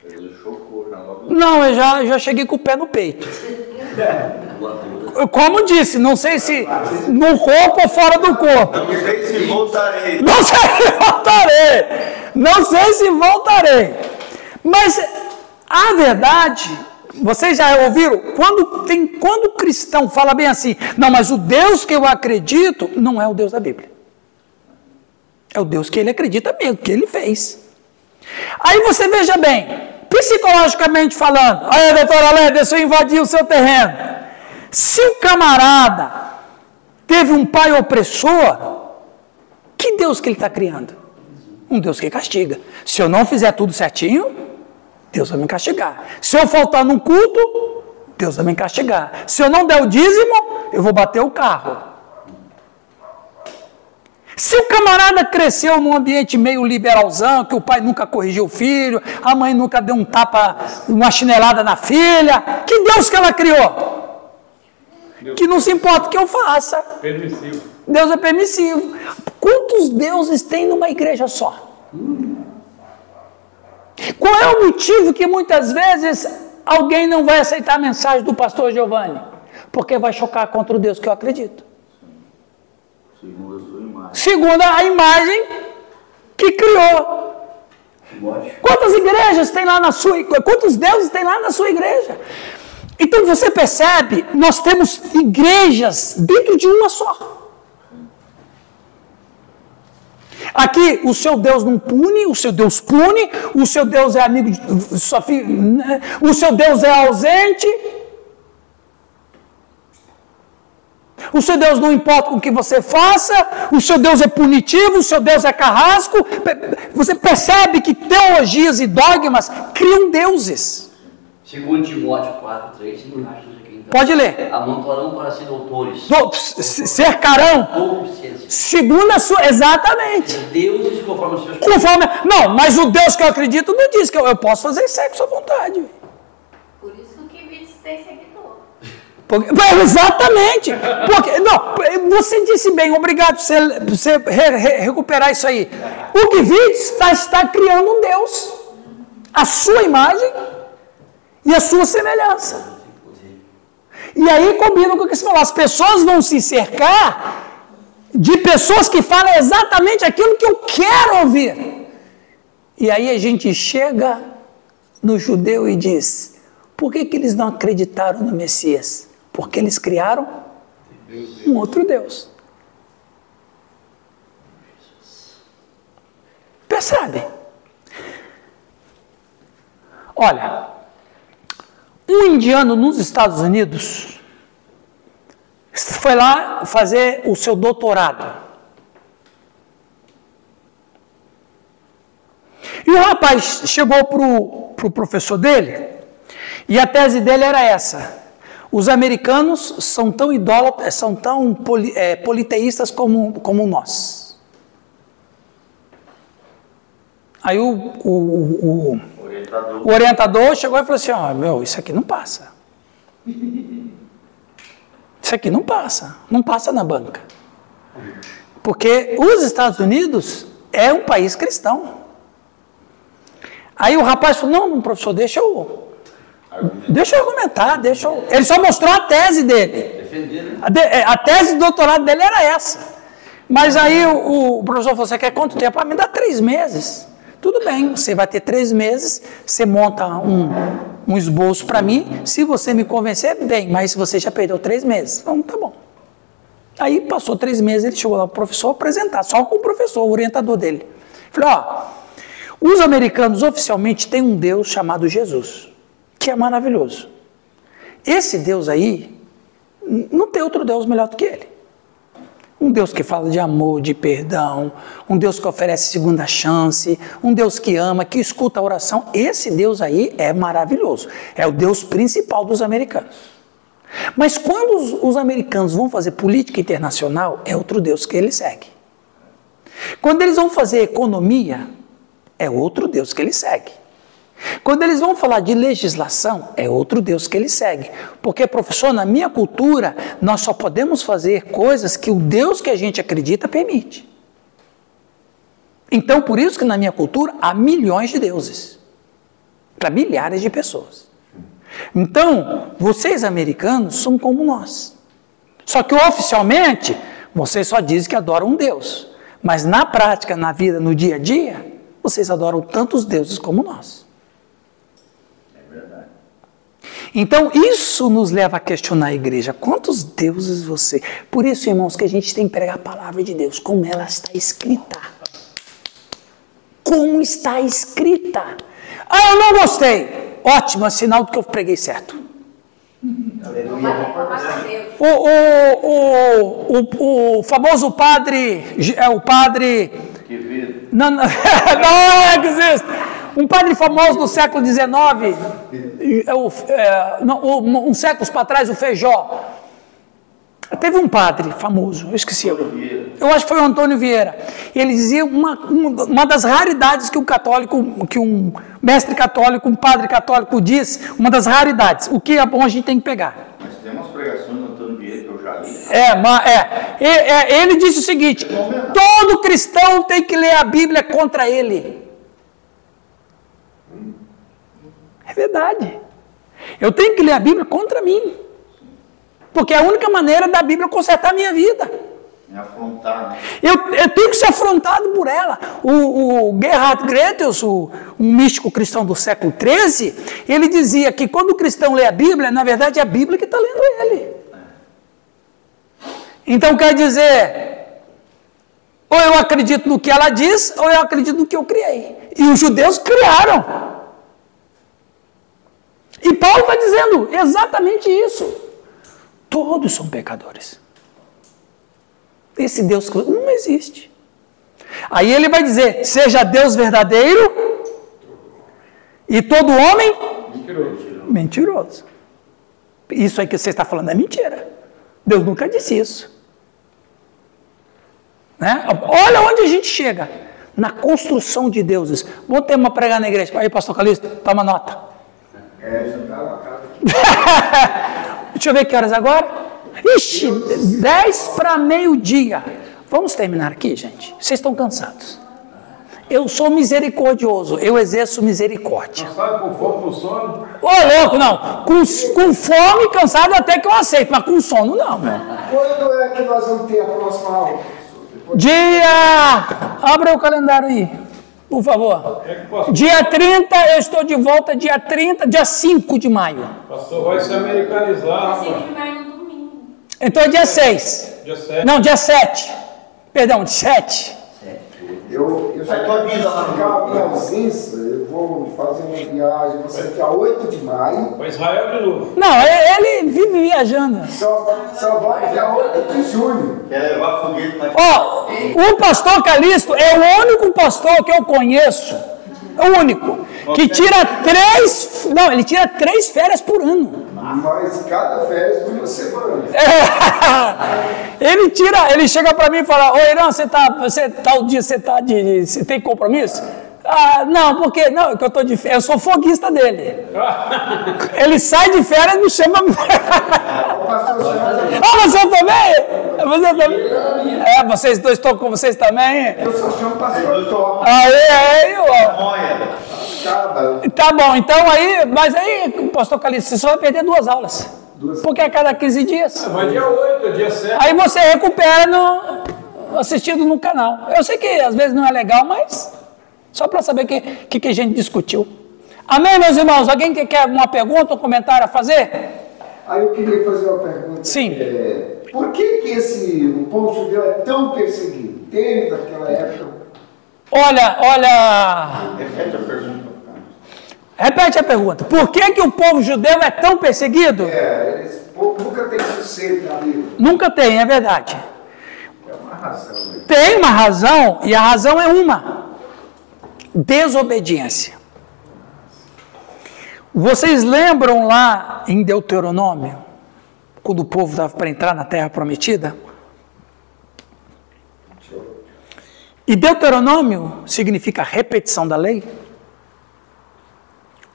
Ele chocou, não, eu já cheguei com o pé no peito. Como disse, não sei se no corpo ou fora do corpo. Não sei se voltarei. Não sei se voltarei. Não sei se voltarei. Mas a verdade, vocês já ouviram? Quando o cristão fala bem assim, não, mas o Deus que eu acredito não é o Deus da Bíblia. É o Deus que ele acredita mesmo, que ele fez. Aí você veja bem, psicologicamente falando, aí doutora Léa, deixa eu invadir o seu terreno. Se o camarada teve um pai opressor, que Deus que ele está criando? Um Deus que castiga. Se eu não fizer tudo certinho, Deus vai me castigar. Se eu faltar num culto, Deus vai me castigar. Se eu não der o dízimo, eu vou bater o carro. Se o camarada cresceu num ambiente meio liberalzão, que o pai nunca corrigiu o filho, a mãe nunca deu um tapa, uma chinelada na filha, que Deus que ela criou? Deus. Que não se importa o que eu faça. Permissivo. Deus é permissivo. Quantos deuses tem numa igreja só? Qual é o motivo que muitas vezes alguém não vai aceitar a mensagem do pastor Giovanni? Porque vai chocar contra o Deus que eu acredito. Segundo a imagem que criou. Quantas igrejas tem lá na sua, quantos deuses tem lá na sua igreja? Então você percebe, nós temos igrejas dentro de uma só. Aqui o seu Deus não pune, o seu Deus pune, o seu Deus é amigo de sua filha, o seu Deus é ausente. O seu Deus não importa com o que você faça, o seu Deus é punitivo, o seu Deus é carrasco. Você percebe que teologias e dogmas criam deuses. Segundo Timóteo 4:3, você não acha isso aqui? Então. Pode ler. Amontoarão para ser doutores. Cercarão. Segundo a sua. Exatamente. Deuses conforme os seus. Não, mas o Deus que eu acredito não diz que eu posso fazer sexo à vontade. Por isso que o Kibites tem seguidor. Exatamente. Porque, não, você disse bem, obrigado por você recuperar isso aí. O Kibites está criando um Deus. A sua imagem e a sua semelhança. E aí combina com o que você falou. As pessoas vão se cercar de pessoas que falam exatamente aquilo que eu quero ouvir. E aí a gente chega no judeu e diz, por que eles não acreditaram no Messias? Porque eles criaram um outro Deus. Percebe? Olha, um indiano nos Estados Unidos foi lá fazer o seu doutorado. E o rapaz chegou para o professor dele, e a tese dele era essa: os americanos são tão idólatras, são tão politeístas como nós. Aí o orientador chegou e falou assim, isso aqui não passa. Isso aqui não passa na banca. Porque os Estados Unidos é um país cristão. Aí o rapaz falou, não, professor, deixa eu argumentar, Ele só mostrou a tese dele. A tese de doutorado dele era essa. Mas aí o professor falou, você quer quanto tempo? Me dá 3 meses. Tudo bem, você vai ter 3 meses, você monta um esboço para mim, se você me convencer, bem, mas você já perdeu 3 meses. Então, tá bom. Aí passou 3 meses, ele chegou lá para o professor apresentar, só com o professor, o orientador dele. Falei, os americanos oficialmente têm um Deus chamado Jesus, que é maravilhoso. Esse Deus aí, não tem outro Deus melhor do que ele. Um Deus que fala de amor, de perdão, um Deus que oferece segunda chance, um Deus que ama, que escuta a oração. Esse Deus aí é maravilhoso. É o Deus principal dos americanos. Mas quando os americanos vão fazer política internacional, é outro Deus que eles seguem. Quando eles vão fazer economia, é outro Deus que eles seguem. Quando eles vão falar de legislação, é outro Deus que eles seguem. Porque, professor, na minha cultura, nós só podemos fazer coisas que o Deus que a gente acredita permite. Então, por isso que na minha cultura há milhões de deuses. Para milhares de pessoas. Então, vocês americanos são como nós. Só que oficialmente, vocês só dizem que adoram um Deus. Mas na prática, na vida, no dia a dia, vocês adoram tantos deuses como nós. Então, isso nos leva a questionar a igreja. Quantos deuses você... Por isso, irmãos, que a gente tem que pregar a palavra de Deus, como ela está escrita. Como está escrita. Eu não gostei. Ótimo, é sinal de que eu preguei certo. O famoso padre... o padre... Não é que existe. Um padre famoso do século XIX, uns séculos para trás, o Feijó. Teve um padre famoso, eu esqueci. Eu acho que foi o Antônio Vieira. Ele dizia uma das raridades que um mestre católico, um padre católico diz, uma das raridades. O que é bom a gente tem que pegar. Mas tem umas pregações do Antônio Vieira que eu já li. Ele disse o seguinte, todo cristão tem que ler a Bíblia contra ele. É verdade. Eu tenho que ler a Bíblia contra mim. Porque é a única maneira da Bíblia consertar a minha vida. Me afrontar, né? Eu tenho que ser afrontado por ela. O Gerhard Gretels, um místico cristão do século XIII, ele dizia que quando o cristão lê a Bíblia, na verdade é a Bíblia que está lendo ele. Então quer dizer, ou eu acredito no que ela diz, ou eu acredito no que eu criei. E os judeus criaram. E Paulo está dizendo exatamente isso. Todos são pecadores. Esse Deus não existe. Aí ele vai dizer, seja Deus verdadeiro e todo homem mentiroso. Isso aí que você está falando é mentira. Deus nunca disse isso. Né? Olha onde a gente chega. Na construção de deuses. Vamos ter uma pregar na igreja. Aí, pastor Calixto, toma nota. Deixa eu ver que horas agora. Ixi, 10 para meio-dia. Vamos terminar aqui, gente. Vocês estão cansados. Eu sou misericordioso, eu exerço misericórdia. Cansado, com fome, com sono? Ô, louco, não. Com fome, cansado até que eu aceito, mas com sono não, meu. Quando é que nós vamos ter a próxima aula? Abra o calendário aí, por favor. Dia 30, eu estou de volta, dia 5 de maio. Pastor, vai se americanizar, 5 de maio no domingo. Então é dia 6. Dia 7. Não, dia 7. Perdão, 7. Eu já quero ficar a minha ausência, eu vou fazer uma viagem, vou sair dia 8 de maio. Para Israel de novo. Não, ele vive viajando. Só vai dia 8 de junho. Quer levar foguete mais... Ó, o pastor Calixto é o único pastor que eu conheço, é o único, que tira 3 férias por ano. Mas cada férias de uma semana. Ele chega para mim e fala, ô Irã, você tem compromisso? Não, porque não, que eu tô de férias, eu sou foguista dele. Ele sai de férias e me chama. O pastor Ah, você também? Você também? É, vocês dois estão com vocês também? Eu só chamo pastor Tom. Aí, ó. Olha, Tá bom, então aí, mas aí, pastor Calixto, você só vai perder 2 aulas. Porque a cada 15 dias. Vai dia 8, dia 7. Aí você recupera assistindo no canal. Eu sei que às vezes não é legal, mas só para saber o que a gente discutiu. Amém, meus irmãos? Alguém que quer alguma pergunta ou comentário a fazer? Aí eu queria fazer uma pergunta. Sim. Por que o povo judeu é tão perseguido? Desde aquela época. Olha. repete a pergunta. Repete a pergunta. Por que o povo judeu é tão perseguido? O povo nunca tem sossego na vida. Nunca tem, é verdade. É uma razão, né? Tem uma razão, e a razão é uma: desobediência. Vocês lembram lá em Deuteronômio, quando o povo estava para entrar na Terra Prometida? E Deuteronômio significa repetição da lei.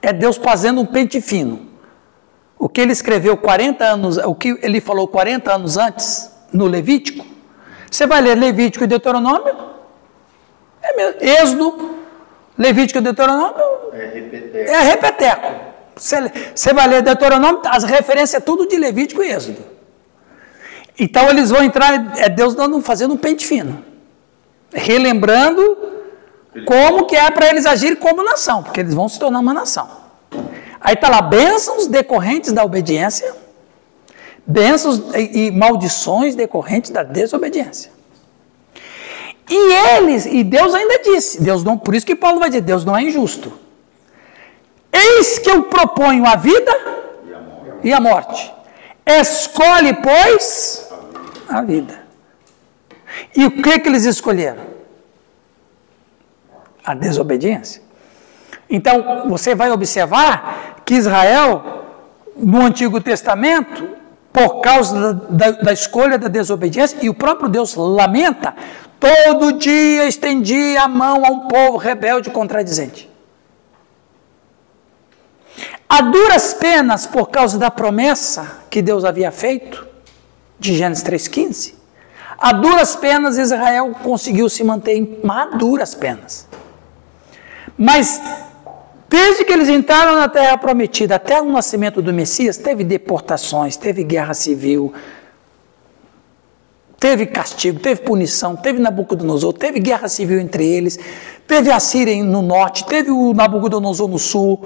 É Deus fazendo um pente fino. O que ele escreveu 40 anos, o que ele falou 40 anos antes, no Levítico, você vai ler Levítico e Deuteronômio, é mesmo, Êxodo, Levítico e Deuteronômio, é repeteco. Você vai ler Deuteronômio, as referências é tudo de Levítico e Êxodo. Então eles vão entrar, é Deus fazendo um pente fino, relembrando como que é para eles agirem como nação, porque eles vão se tornar uma nação. Aí está lá, bênçãos decorrentes da obediência, bênçãos e maldições decorrentes da desobediência. E Deus ainda disse, por isso que Paulo vai dizer, Deus não é injusto. Eis que eu proponho a vida e a morte. Escolhe, pois, a vida. E o que eles escolheram? A desobediência. Então, você vai observar que Israel, no Antigo Testamento, por causa da escolha da desobediência, e o próprio Deus lamenta, todo dia estendia a mão a um povo rebelde e contradizente. A duras penas, por causa da promessa que Deus havia feito, de Gênesis 3,15, a duras penas Israel conseguiu se manter em duras penas. Mas, desde que eles entraram na Terra Prometida até o nascimento do Messias, teve deportações, teve guerra civil, teve castigo, teve punição, teve Nabucodonosor, teve guerra civil entre eles, teve a Síria no norte, teve o Nabucodonosor no sul.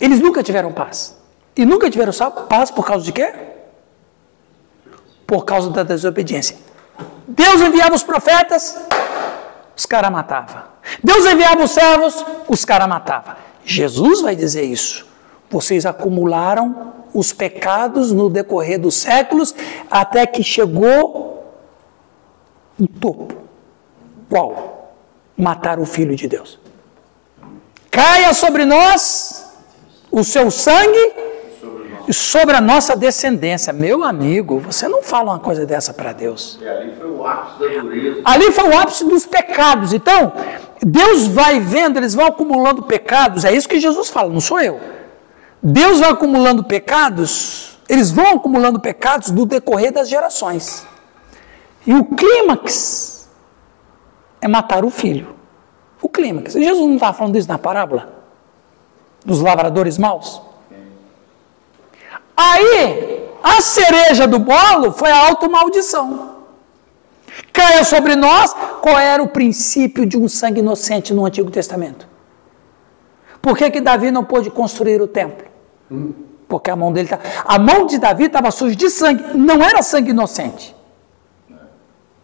Eles nunca tiveram paz. E nunca tiveram paz por causa de quê? Por causa da desobediência. Deus enviava os profetas, os caras matavam. Deus enviava os servos, os caras matavam. Jesus vai dizer isso. Vocês acumularam os pecados no decorrer dos séculos até que chegou o topo. Qual? Matar o Filho de Deus. Caia sobre nós o seu sangue e sobre a nossa descendência. Meu amigo, você não fala uma coisa dessa para Deus. Ali foi o ápice da dureza. Ali foi o ápice dos pecados. Então, Deus vai vendo, eles vão acumulando pecados. É isso que Jesus fala, não sou eu. Deus vai acumulando pecados, eles vão acumulando pecados no decorrer das gerações. E o clímax é matar o filho. O clímax. Jesus não estava falando disso na parábola? Dos lavradores maus? Aí, a cereja do bolo foi a automaldição. Caia sobre nós, qual era o princípio de um sangue inocente no Antigo Testamento? Por que Davi não pôde construir o templo? Porque a mão de Davi estava suja de sangue, não era sangue inocente.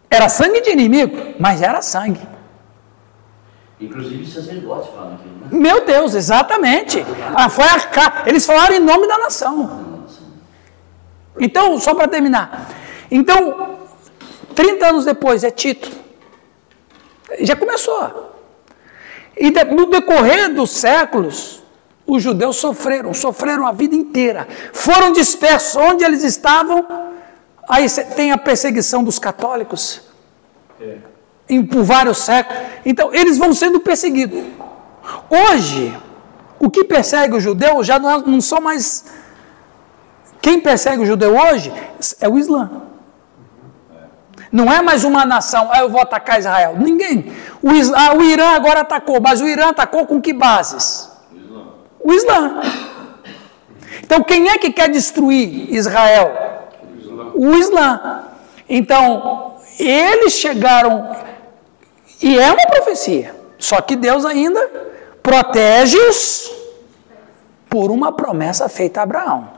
Era sangue de inimigo, mas era sangue. Inclusive os sacerdotes falam aquilo, né? Meu Deus, exatamente. Eles falaram em nome da nação. Então, só para terminar. Então, 30 anos depois, é Tito. Já começou. E no decorrer dos séculos, os judeus sofreram a vida inteira. Foram dispersos onde eles estavam. Aí tem a perseguição dos católicos. Por vários séculos. Então, eles vão sendo perseguidos. Hoje, o que persegue o judeu já não são mais Quem persegue o judeu hoje é o Islã. Não é mais uma nação, eu vou atacar Israel. Ninguém. O Irã agora atacou, mas o Irã atacou com que bases? O Islã. Então, quem é que quer destruir Israel? O Islã. Então, eles chegaram, e é uma profecia, só que Deus ainda protege-os por uma promessa feita a Abraão.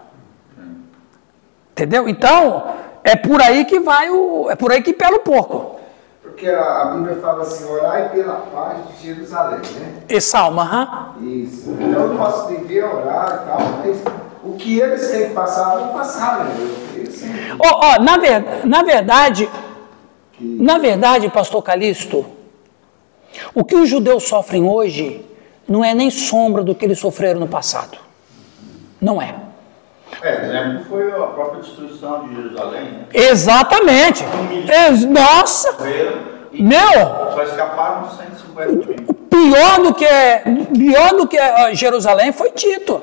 Entendeu? Então, é por aí que vai é por aí que pela o porco. Porque a Bíblia fala assim, orai pela paz de Jerusalém, né? E Salmo, Isso. Então, nosso dever é orar e tal, mas o que eles têm passado, não passaram, né? Na verdade, pastor Calixto, o que os judeus sofrem hoje não é nem sombra do que eles sofreram no passado. Não é. Exemplo foi a própria destruição de Jerusalém, né? Exatamente. Nossa! Meu! Só escaparam 150 mil. Pior do que Jerusalém foi Tito.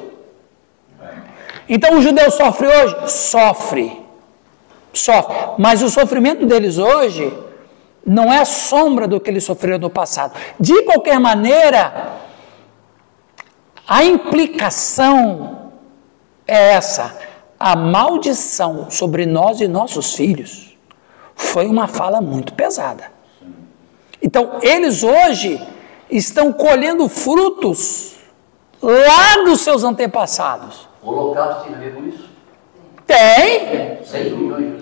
Então o judeu sofre hoje? Sofre. Mas o sofrimento deles hoje não é sombra do que eles sofreram no passado. De qualquer maneira, a implicação é essa: a maldição sobre nós e nossos filhos foi uma fala muito pesada. Então, eles hoje estão colhendo frutos lá dos seus antepassados. O holocausto tem a ver com isso? Tem. 100 milhões.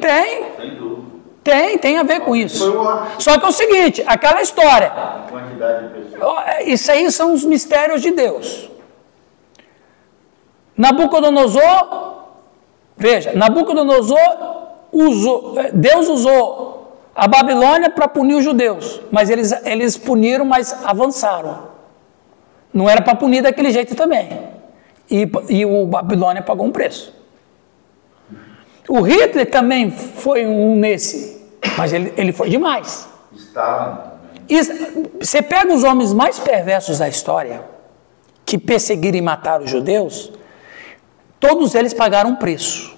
Tem a ver com isso. Só que é o seguinte, aquela história. Quantidade de pessoas. Isso aí são os mistérios de Deus. Deus usou a Babilônia para punir os judeus, mas eles puniram, mas avançaram. Não era para punir daquele jeito também. E o Babilônia pagou um preço. O Hitler também foi um nesse, mas ele foi demais. Você pega os homens mais perversos da história, que perseguiram e mataram os judeus, todos eles pagaram um preço.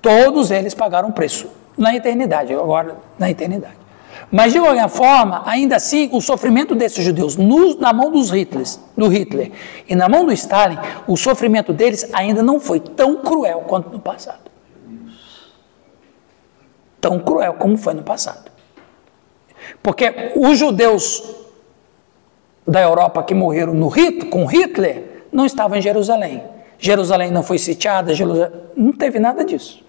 Todos eles pagaram um preço. Na eternidade, agora na eternidade. Mas, de qualquer forma, ainda assim, o sofrimento desses judeus na mão do Hitler e na mão do Stalin, o sofrimento deles ainda não foi tão cruel quanto no passado. Tão cruel como foi no passado. Porque os judeus da Europa que morreram com Hitler não estavam em Jerusalém. Jerusalém não foi sitiada, não teve nada disso.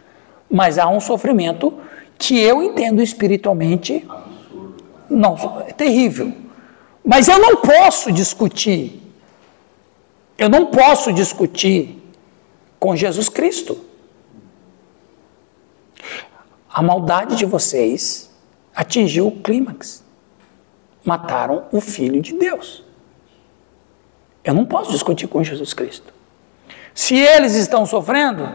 Mas há um sofrimento que eu entendo espiritualmente, não, é terrível. Mas eu não posso discutir com Jesus Cristo. A maldade de vocês atingiu o clímax. Mataram o Filho de Deus. Eu não posso discutir com Jesus Cristo. Se eles estão sofrendo,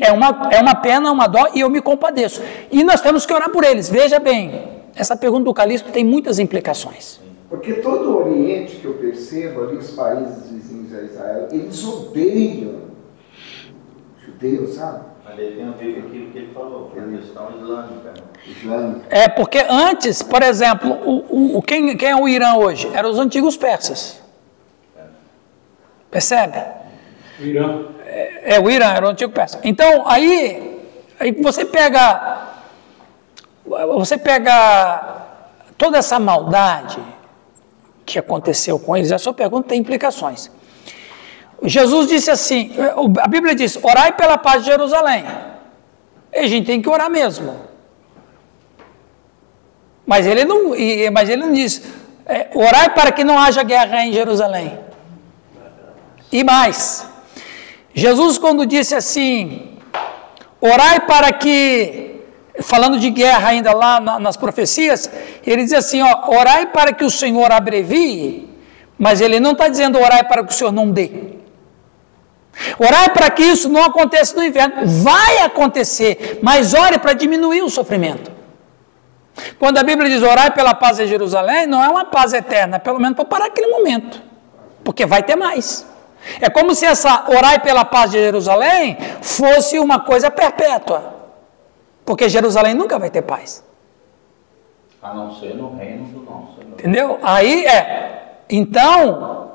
é uma pena, uma dó, e eu me compadeço. E nós temos que orar por eles. Veja bem, essa pergunta do Calixto tem muitas implicações. Porque todo o Oriente que eu percebo ali, os países vizinhos a Israel, eles odeiam judeus, sabe? Mas ele tem a ver com aquilo que ele falou, que é a questão islâmica. É porque antes, por exemplo, quem é o Irã hoje? Eram os antigos persas. Percebe? O Irã. O Irã era o antigo persa. Então, aí você pega toda essa maldade que aconteceu com eles. A sua pergunta tem implicações. Jesus disse assim, a Bíblia diz, orai pela paz de Jerusalém. E a gente tem que orar mesmo. Mas ele não diz, orai para que não haja guerra em Jerusalém. E mais, Jesus quando disse assim, orai para que, falando de guerra ainda lá nas profecias, ele diz assim, orai para que o Senhor abrevie, mas ele não está dizendo orai para que o Senhor não dê. Orai para que isso não aconteça no inverno. Vai acontecer, mas ore para diminuir o sofrimento. Quando a Bíblia diz orai pela paz de Jerusalém, não é uma paz eterna, pelo menos para parar aquele momento, porque vai ter mais. É como se essa orai pela paz de Jerusalém fosse uma coisa perpétua. Porque Jerusalém nunca vai ter paz. A não ser no reino do nosso Senhor. Entendeu? Aí Então,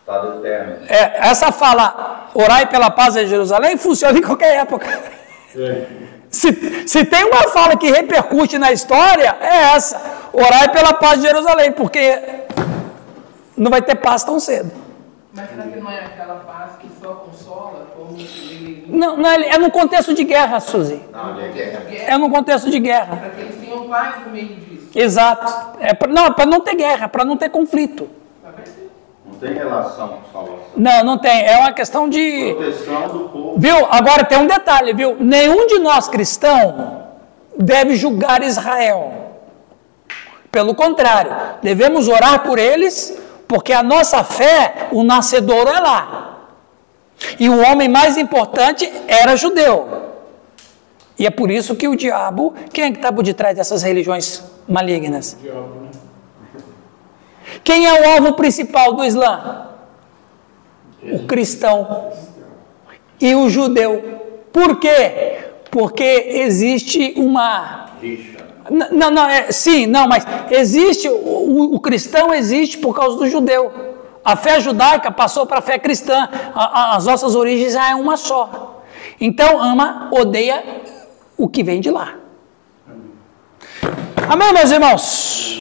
Estado eterno. essa fala, orai pela paz de Jerusalém, funciona em qualquer época. Se tem uma fala que repercute na história, é essa. Orai pela paz de Jerusalém, porque não vai ter paz tão cedo. Mas será que não é aquela paz que só consola? Como ele... Não, é no contexto de guerra, Suzy. Não, de guerra. É no contexto de guerra. Para que eles tenham paz no meio disso. Exato. Para não ter guerra, para não ter conflito. Não tem relação com salvação. Não tem. É uma questão de... Proteção do povo. Viu? Agora tem um detalhe, viu? Nenhum de nós cristãos deve julgar Israel. Pelo contrário, devemos orar por eles, porque a nossa fé, o nascedouro é lá. E o homem mais importante era judeu. E é por isso que o diabo... Quem é que está por detrás dessas religiões malignas? O diabo, né? Quem é o alvo principal do Islã? O cristão e o judeu. Por quê? Porque existe uma... Rixa. Mas existe, o cristão existe por causa do judeu. A fé judaica passou para a fé cristã. As nossas origens já é uma só. Então, ama, odeia o que vem de lá. Amém, meus irmãos?